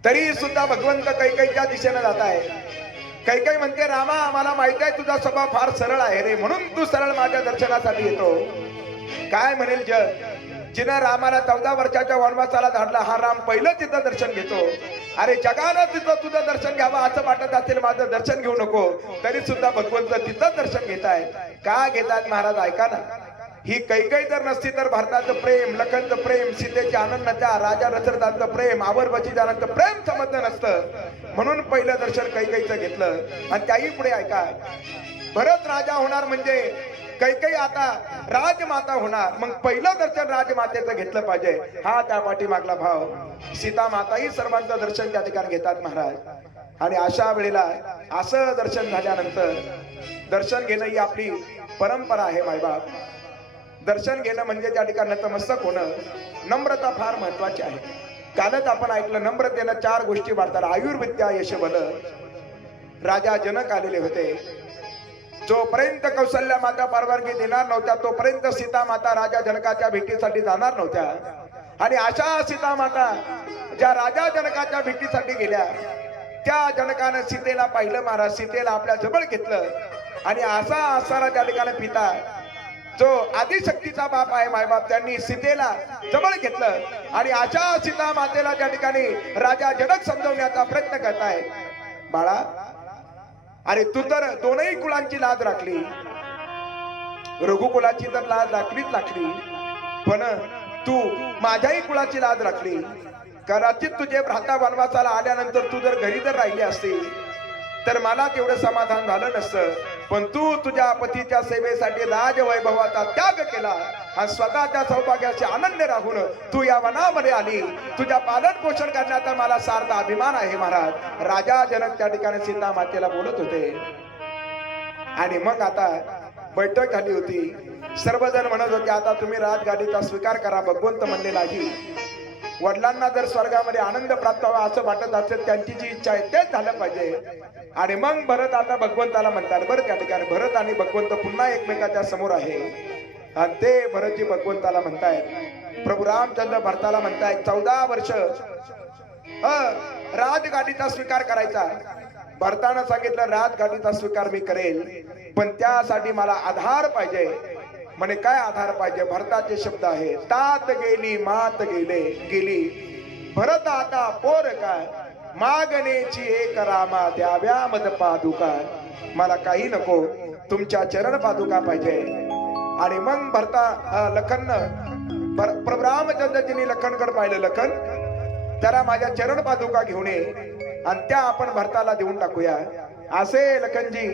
तरी सुद्धा भगवंत कैकेयीच्या दिशेने जात आहे. कैकेयी म्हणते रामा आम्हाला माहिती आहे तुझा स्वभाव फार सरळ आहे रे, म्हणून तू सरळ माझ्या दर्शनासाठी येतो. काय म्हणेल जग? जिनं रामाला 14 वर्षाच्या वनवासाला धाडला हा राम पहिलं तिथं दर्शन घेतो. अरे जगानं तिथं तुझं दर्शन घ्यावं असं वाटत असेल, माझं दर्शन घेऊ नको. तरी सुद्धा भगवंत तिथं दर्शन घेत आहेत. का घेतात महाराज ऐका ना. ही कैकेयी जर नसती तर भारताचं प्रेम, लखनचं प्रेम, सीतेच्या आनंदाच्या, राजा दशरथांचं प्रेम, आवर वशिष्ठांचं प्रेम समजलं नसतं. म्हणून पहिलं दर्शन कैकेयीचं घेतलं. आणि त्याही पुढे ऐका, भरत राजा होणार म्हणजे कैकेयी आता राजमाता होणार. मग पहिलं दर्शन राजमातेचं घेतलं पाहिजे. हा त्या पाठीमागला भाव. सीता माताही सर्वांचं दर्शन त्या ठिकाणी घेतात महाराज. आणि अशा वेळेला असं दर्शन झाल्यानंतर दर्शन घेणं ही आपली परंपरा आहे मायबाप. दर्शन घेणं म्हणजे त्या ठिकाणी नतमस्तक होणं, नम्रता फार महत्वाची आहे. कालच आपण ऐकलं नम्रतेनं 4 गोष्टी वाढतात. आयुर्विद्या यश बल. राजा जनक आलेले होते. जोपर्यंत कौशल्या माता परवानगी देणार नव्हत्या तोपर्यंत सीता माता राजा जनकाच्या भेटीसाठी जाणार नव्हत्या. आणि अशा सीता माता ज्या राजा जनकाच्या भेटीसाठी गेल्या त्या जनकानं सीतेला पाहिलं महाराज. सीतेला आपल्या जवळ घेतलं. आणि असा असणारा त्या ठिकाणी पिता जो आदिशक्तीचा बाप आहे मायबाप त्यांनी सीतेला जवळ घेतलं. आणि अशा सीता मातेला त्या ठिकाणी राजा जनक समजवण्याचा प्रयत्न करताय. बाळा अरे तू तर दोनही कुळांची लाज राखली, रघुकुलाची तर लाज राखलीच राखली, पण तू माझ्याही कुळाची लाज राखली. कदाचित तुझे भ्राता वनवासाला आल्यानंतर तू जर घरी जर राहिली असती तर मला तेवढं समाधान झालं नसतं. पण तू तुझ्या पतीच्या सेवेसाठी राजवैभवाचा त्याग केला आणि स्वतःच्या सौभाग्याचे आनंद राहून तू या वनामध्ये आली. तुझ्या पालन पोषण करण्याचा मला सार्थ अभिमान आहे महाराज. राजा जनक त्या ठिकाणी सीता मातेला बोलत होते. आणि मग आता बैठक झाली होती. सर्वजण म्हणत होते आता तुम्ही राजगादीचा स्वीकार करा. भगवंत म्हणले नाही. वडिलांना जर स्वर्गामध्ये आनंद प्राप्त व्हावा असं वाटत असेल त्यांची जी इच्छा आहे तेच झालं पाहिजे. आणि मग भरत आता भगवंताला म्हणतात. बरं त्या ठिकाणी भरत आणि भगवंत पुन्हा एकमेकाच्या समोर आहे. आणि ते भरतजी भगवंताला म्हणतायत, प्रभू रामचंद्र भरताला म्हणतायत 14 वर्ष राजगादीचा स्वीकार करायचा. भरतानं सांगितलं राजगादीचा स्वीकार मी करेल पण त्यासाठी मला आधार पाहिजे. म्हणे काय आधार पाहिजे? भरताचे शब्द आहे, तात गेली मात गेली भरत आता पोर काय मागणेची एक रामा द्याव्या मद पादुका. मला काही नको, तुमच्या चरण पादुका पाहिजे. आणि मग भरता लखननं प्रभू रामचंद्रजींनी लखनकडे पाहिलं. लखन जरा माझ्या चरण पादुका घेऊन ये आणि त्या आपण भरताला देऊन टाकूया. असे लखनजी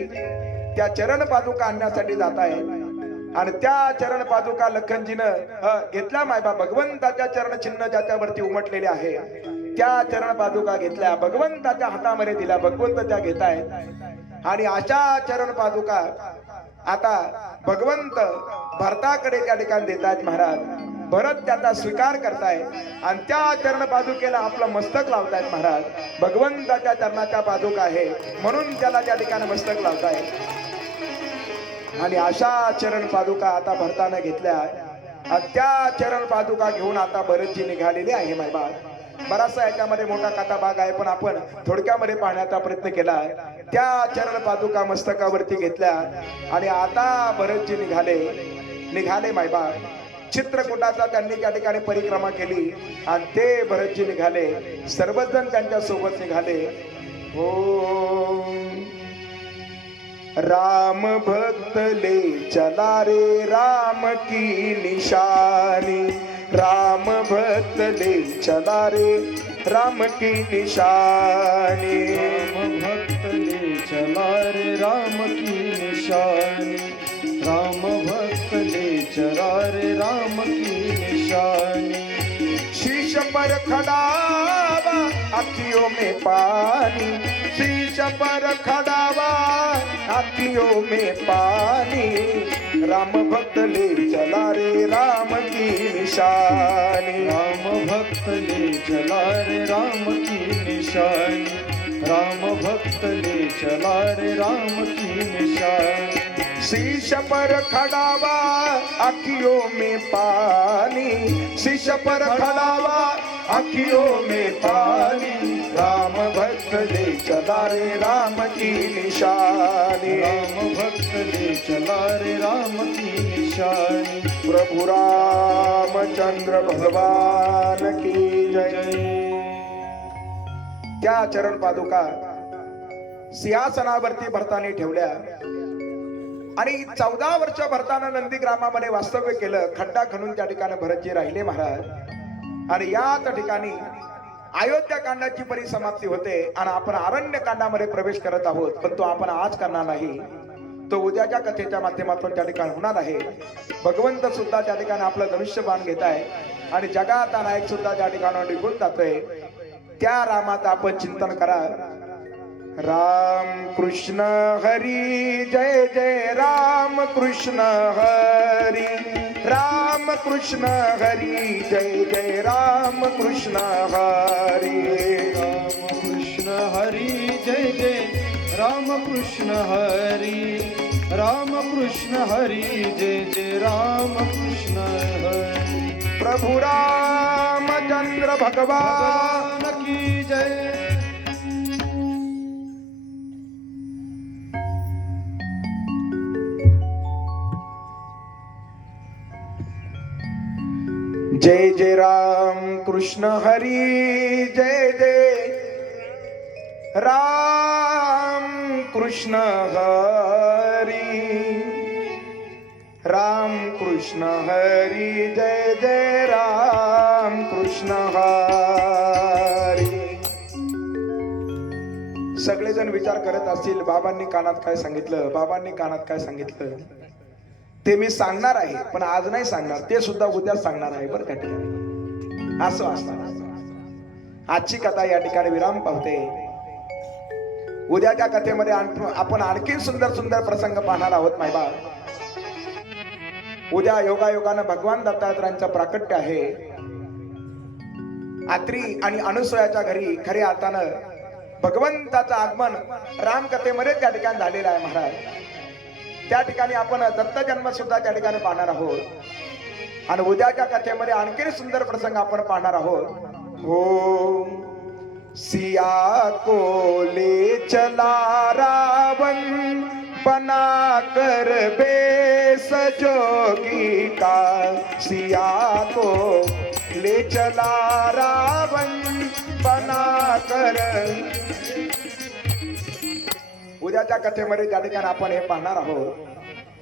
त्या चरण पादुका आणण्यासाठी जात आहेत. आणि त्या चरण पादुका लखनजीनं घेतल्या. मायबा भगवंताच्या चरण चिन्ह ज्याच्यावरती उमटलेले आहे त्या चरण पादुका घेतल्या. भगवंताच्या हातामध्ये दिल्या. भगवंत त्या घेत आहेत. आणि अशा चरण पादुका आता भगवंत भरताकडे त्या ठिकाणी देत आहेत महाराज. भरत त्याचा स्वीकार करताय आणि त्या चरण पादुकेला आपलं मस्तक लावतायत महाराज. भगवंताच्या चरणाच्या पादुका आहे म्हणून त्याला त्या ठिकाणी मस्तक लावताय. आणि अशा चरण पादुका आता भरताने घेतल्या. आणि त्या चरण पादुका घेऊन आता भरतजी निघालेले आहे मायबा. बराचसा याच्यामध्ये मोठा कथा भाग आहे पण आपण थोडक्यामध्ये पाहण्याचा प्रयत्न केला. त्या चरण पादुका मस्तकावरती घेतल्या आणि आता भरतजी निघाले मायबा. चित्रकूटाचा त्यांनी त्या ठिकाणी परिक्रमा केली आणि ते भरतजी निघाले. सर्वजण त्यांच्या सोबत निघाले. हो राम भक्त ले चला रे राम की निशानी. राम भक्त ले चला रे राम की निशानी. राम भक्त ले चला रे राम की निशानी. राम भक्त ले चला रे राम की निशानी. शीश पर खड़ावा अखियों में पानी. शीश पर खड़ावा अखियों में पानी. राम भक्त ले चला रे राम की निशानी. राम भक्त ले चला रे राम की निशानी. राम भक्त ले चला रे राम की निशानी. शीश पर खड़ावा अखियों में पानी. शीश पर खड़ावा अखियों में पानी. राम भक्त ले चला रे राम की निशानी. राम भक्त ले चला रे राम की निशानी. प्रभु रामचंद्र भगवान की जय. त्या चरण पादुका सिंहासनावरती भरताने ठेवल्या. आणि 14 वर्ष भरतानं नंदीग्रामामध्ये वास्तव्य केलं. खड्डा खणून त्या ठिकाणी भरतजी राहिले महाराज. आणि याच ठिकाणी अयोध्या कांडाची परिसमाप्ती होते आणि आपण अरण्य कांडामध्ये प्रवेश करत आहोत. पण तो आपण आज करणार नाही, तो उद्याच्या कथेच्या माध्यमातून त्या ठिकाणी होणार आहे. भगवंत सुद्धा त्या ठिकाणी आपलं धनुष्यबाण घेत आहे आणि जगाचा नायक सुद्धा त्या ठिकाणी निघून जातोय. त्या रामाचं आपण चिंतन करा. राम कृष्ण हरी जय जय राम कृष्ण हरी. राम कृष्ण हरी जय जय राम कृष्ण हरी. राम कृष्ण हरी जय जय राम कृष्ण हरी. राम कृष्ण हरी जय जय राम कृष्ण हरी. प्रभु रामचंद्र भगवान की जय. जय जय राम कृष्ण हरी जय जय राम कृष्ण हरी. राम कृष्ण हरी जय जय राम कृष्ण हरी. सगळेजण विचार करत असतील बाबांनी कानात काय सांगितलं, बाबांनी कानात काय सांगितलं. ते मी सांगणार आहे, पण आज नाही सांगणार, ते सुद्धा उद्या सांगणार आहे बरं त्या ठिकाणी. असं असणार. आजची कथा या ठिकाणी विराम पावते. उद्याच्या कथेमध्ये आपण आणखी सुंदर सुंदर प्रसंग पाहणार आहोत मायबा. उद्या योगायोगानं भगवान दत्तात्रयांचं प्राकट्य आहे. आत्री आणि अनुसयाच्या घरी खऱ्या अर्थानं भगवंताचं आगमन रामकथेमध्ये त्या ठिकाणी झालेलं आहे महाराज. त्या ठिकाणी आपण दत्त जन्म सुद्धा त्या ठिकाणी पाहणार आहोत. आणि उद्याच्या कथेमध्ये आणखी सुंदर प्रसंग आपण पाहणार आहोत. हो सिया को ले चला रावण बना कर बेस जोगी का. सिया को ले चला रावण बना कर. उद्याच्या कथेमध्ये त्या ठिकाणी आपण हे पाहणार आहोत.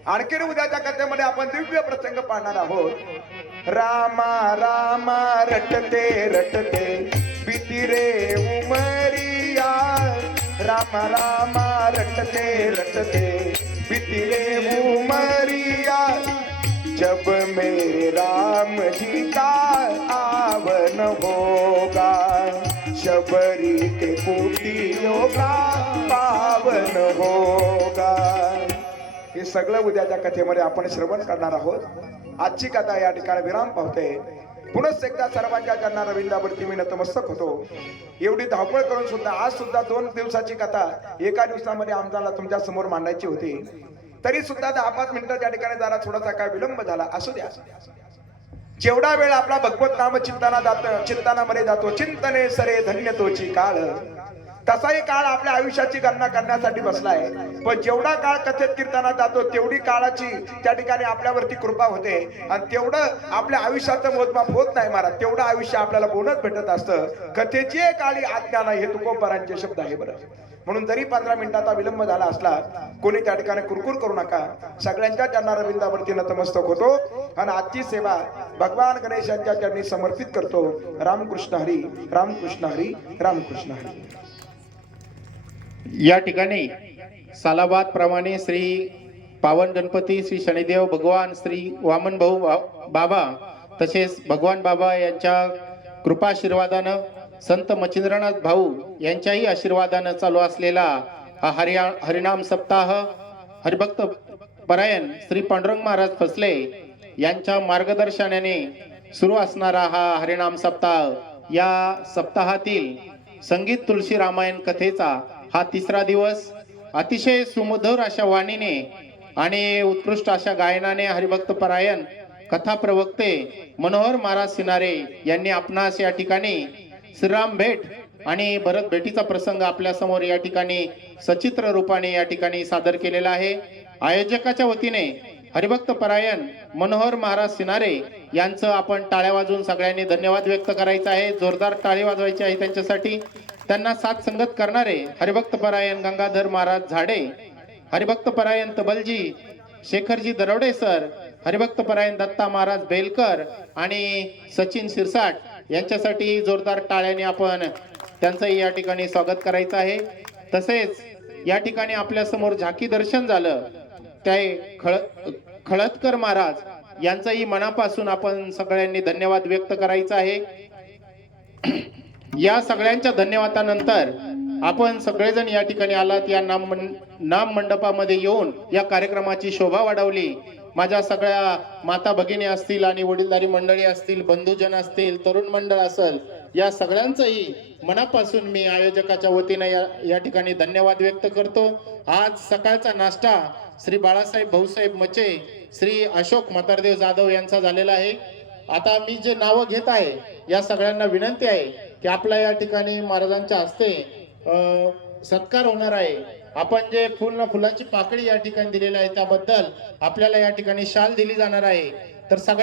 आणखी उद्याच्या कथेमध्ये आपण दिव्य प्रसंग पाहणार आहोत. रामा रामा रटते रटते भीती रे उमरिया. रामा रामा रटते रटते भीती रे उमरिया. जब मेरे राम जी का आवन होगा शबरी के कुटियों का पावन होगा. हे सगळं उद्याच्या कथेमध्ये आपण श्रवण करणार आहोत. आजची कथा या ठिकाणी विराम पावते. पुनश्च एकदा सर्वांच्या चरणाला विंदावरती मी नतमस्तक होतो. एवढी धावपळ करून सुद्धा आज सुद्धा 2 दिवसाची कथा एका दिवसामध्ये आमच्याला तुमच्या समोर मांडायची होती. तरी सुद्धा 10-5 मिनिटं त्या ठिकाणी जरा थोडासा काय विलंब झाला. असू द्या. जेवढा वेळ आपला भगवत नाम चिंतनामध्ये जातो, चिंतने सरे धन्य तोची काळ, तसाही काळ आपल्या आयुष्याची गणना करण्यासाठी बसलाय. पण जेवढा काळ कथेत कीर्तनात जातो तेवढी काळाची त्या ठिकाणी आपल्यावरती कृपा होते आणि तेवढं आपल्या आयुष्याचं मोजमाप होत नाही महाराज. तेवढं आयुष्य आपल्याला बोनस भेटत असतं. कथेची काळी आज्ञा नाही हे तुकोबारांचे शब्द आहे बरं. म्हणून जरी 15 मिनिटाचा विलंब झाला असला कोणी त्या ठिकाणी कुरकुर करू नका. सगळ्यांच्या चरणारविंदावरती नतमस्तक होतो आणि आजची सेवा भगवान गणेशांच्या चरणी समर्पित करतो. रामकृष्ण हरी, रामकृष्ण हरी, रामकृष्ण हरी. या ठिकाणी सालाबाद प्रमाणे श्री पावन गणपती श्री शनिदेव भगवान श्री वामन भाऊ बाबा तसेच भगवान बाबा यांच्या कृपाशीर्वादानं संत मच्छिंद्रनाथ भाऊ यांच्याही आशीर्वादानं चालू असलेला हा हरिनाम सप्ताह हरिभक्त परायण श्री पांडुरंग महाराज फसले यांच्या मार्गदर्शनाने सुरू असणारा हा हरिनाम सप्ताह. या सप्ताहातील संगीत तुळशी रामायण कथेचा हा 3रा दिवस अतिशय सुमधुर अशा वाणीने आणि उत्कृष्ट अशा गायनाने हरिभक्त परायण कथा प्रवक्ते मनोहर महाराज सिनारे यांनी आपणास या ठिकाणी श्रीराम भेट आणि भरत भेटीचा प्रसंग आपल्या समोर या ठिकाणी सचित्र रूपाने या ठिकाणी सादर केलेला आहे. आयोजकाच्या वतीने हरिभक्त परायण मनोहर महाराज सिनारे यांचं आपण टाळ्या वाजवून सगळ्यांनी धन्यवाद व्यक्त करायचा आहे. जोरदार टाळी वाजवायची आहे त्यांच्यासाठी. त्यांना साथ संगत करणारे हरिभक्त परायण गंगाधर महाराज झाडे, हरिभक्त परायण तबलजी शेखरजी दरोडे सर, हरिभक्त परायण दत्ता महाराज बेलकर आणि सचिन शिरसाट यांच्यासाठी जोरदार टाळ्याने आपण त्यांचंही या ठिकाणी स्वागत करायचं आहे. तसेच या ठिकाणी आपल्या समोर झाकी दर्शन झालं ते खळदकर महाराज यांचंही मनापासून आपण सगळ्यांनी धन्यवाद व्यक्त करायचा आहे. या सगळ्यांच्या धन्यवादानंतर आपण सगळेजण या ठिकाणी आलात. या नाम मंडपामध्ये येऊन या कार्यक्रमाची शोभा वाढवली. माझ्या सगळ्या माता भगिनी असतील आणि वडीलधारी मंडळी असतील, बंधुजन असतील, तरुण मंडळ असेल, या सगळ्यांचंही मनापासून मी आयोजकाच्या वतीने या ठिकाणी धन्यवाद व्यक्त करतो. आज सकाळचा नाश्ता श्री बाळासाहेब भाऊसाहेब मचे, श्री अशोक म्हातारदेव जाधव यांचा झालेला आहे. आता मी जे नावं घेत आहे या सगळ्यांना विनंती आहे की आपल्या या ठिकाणी महाराजांच्या हस्ते सत्कार होणार आहे. आपण जे फुलाची पाकळी या ठिकाणी दिलेली आहे त्याबद्दल आपल्याला या ठिकाणी शाल दिली जाणार आहे. तर सगळ्या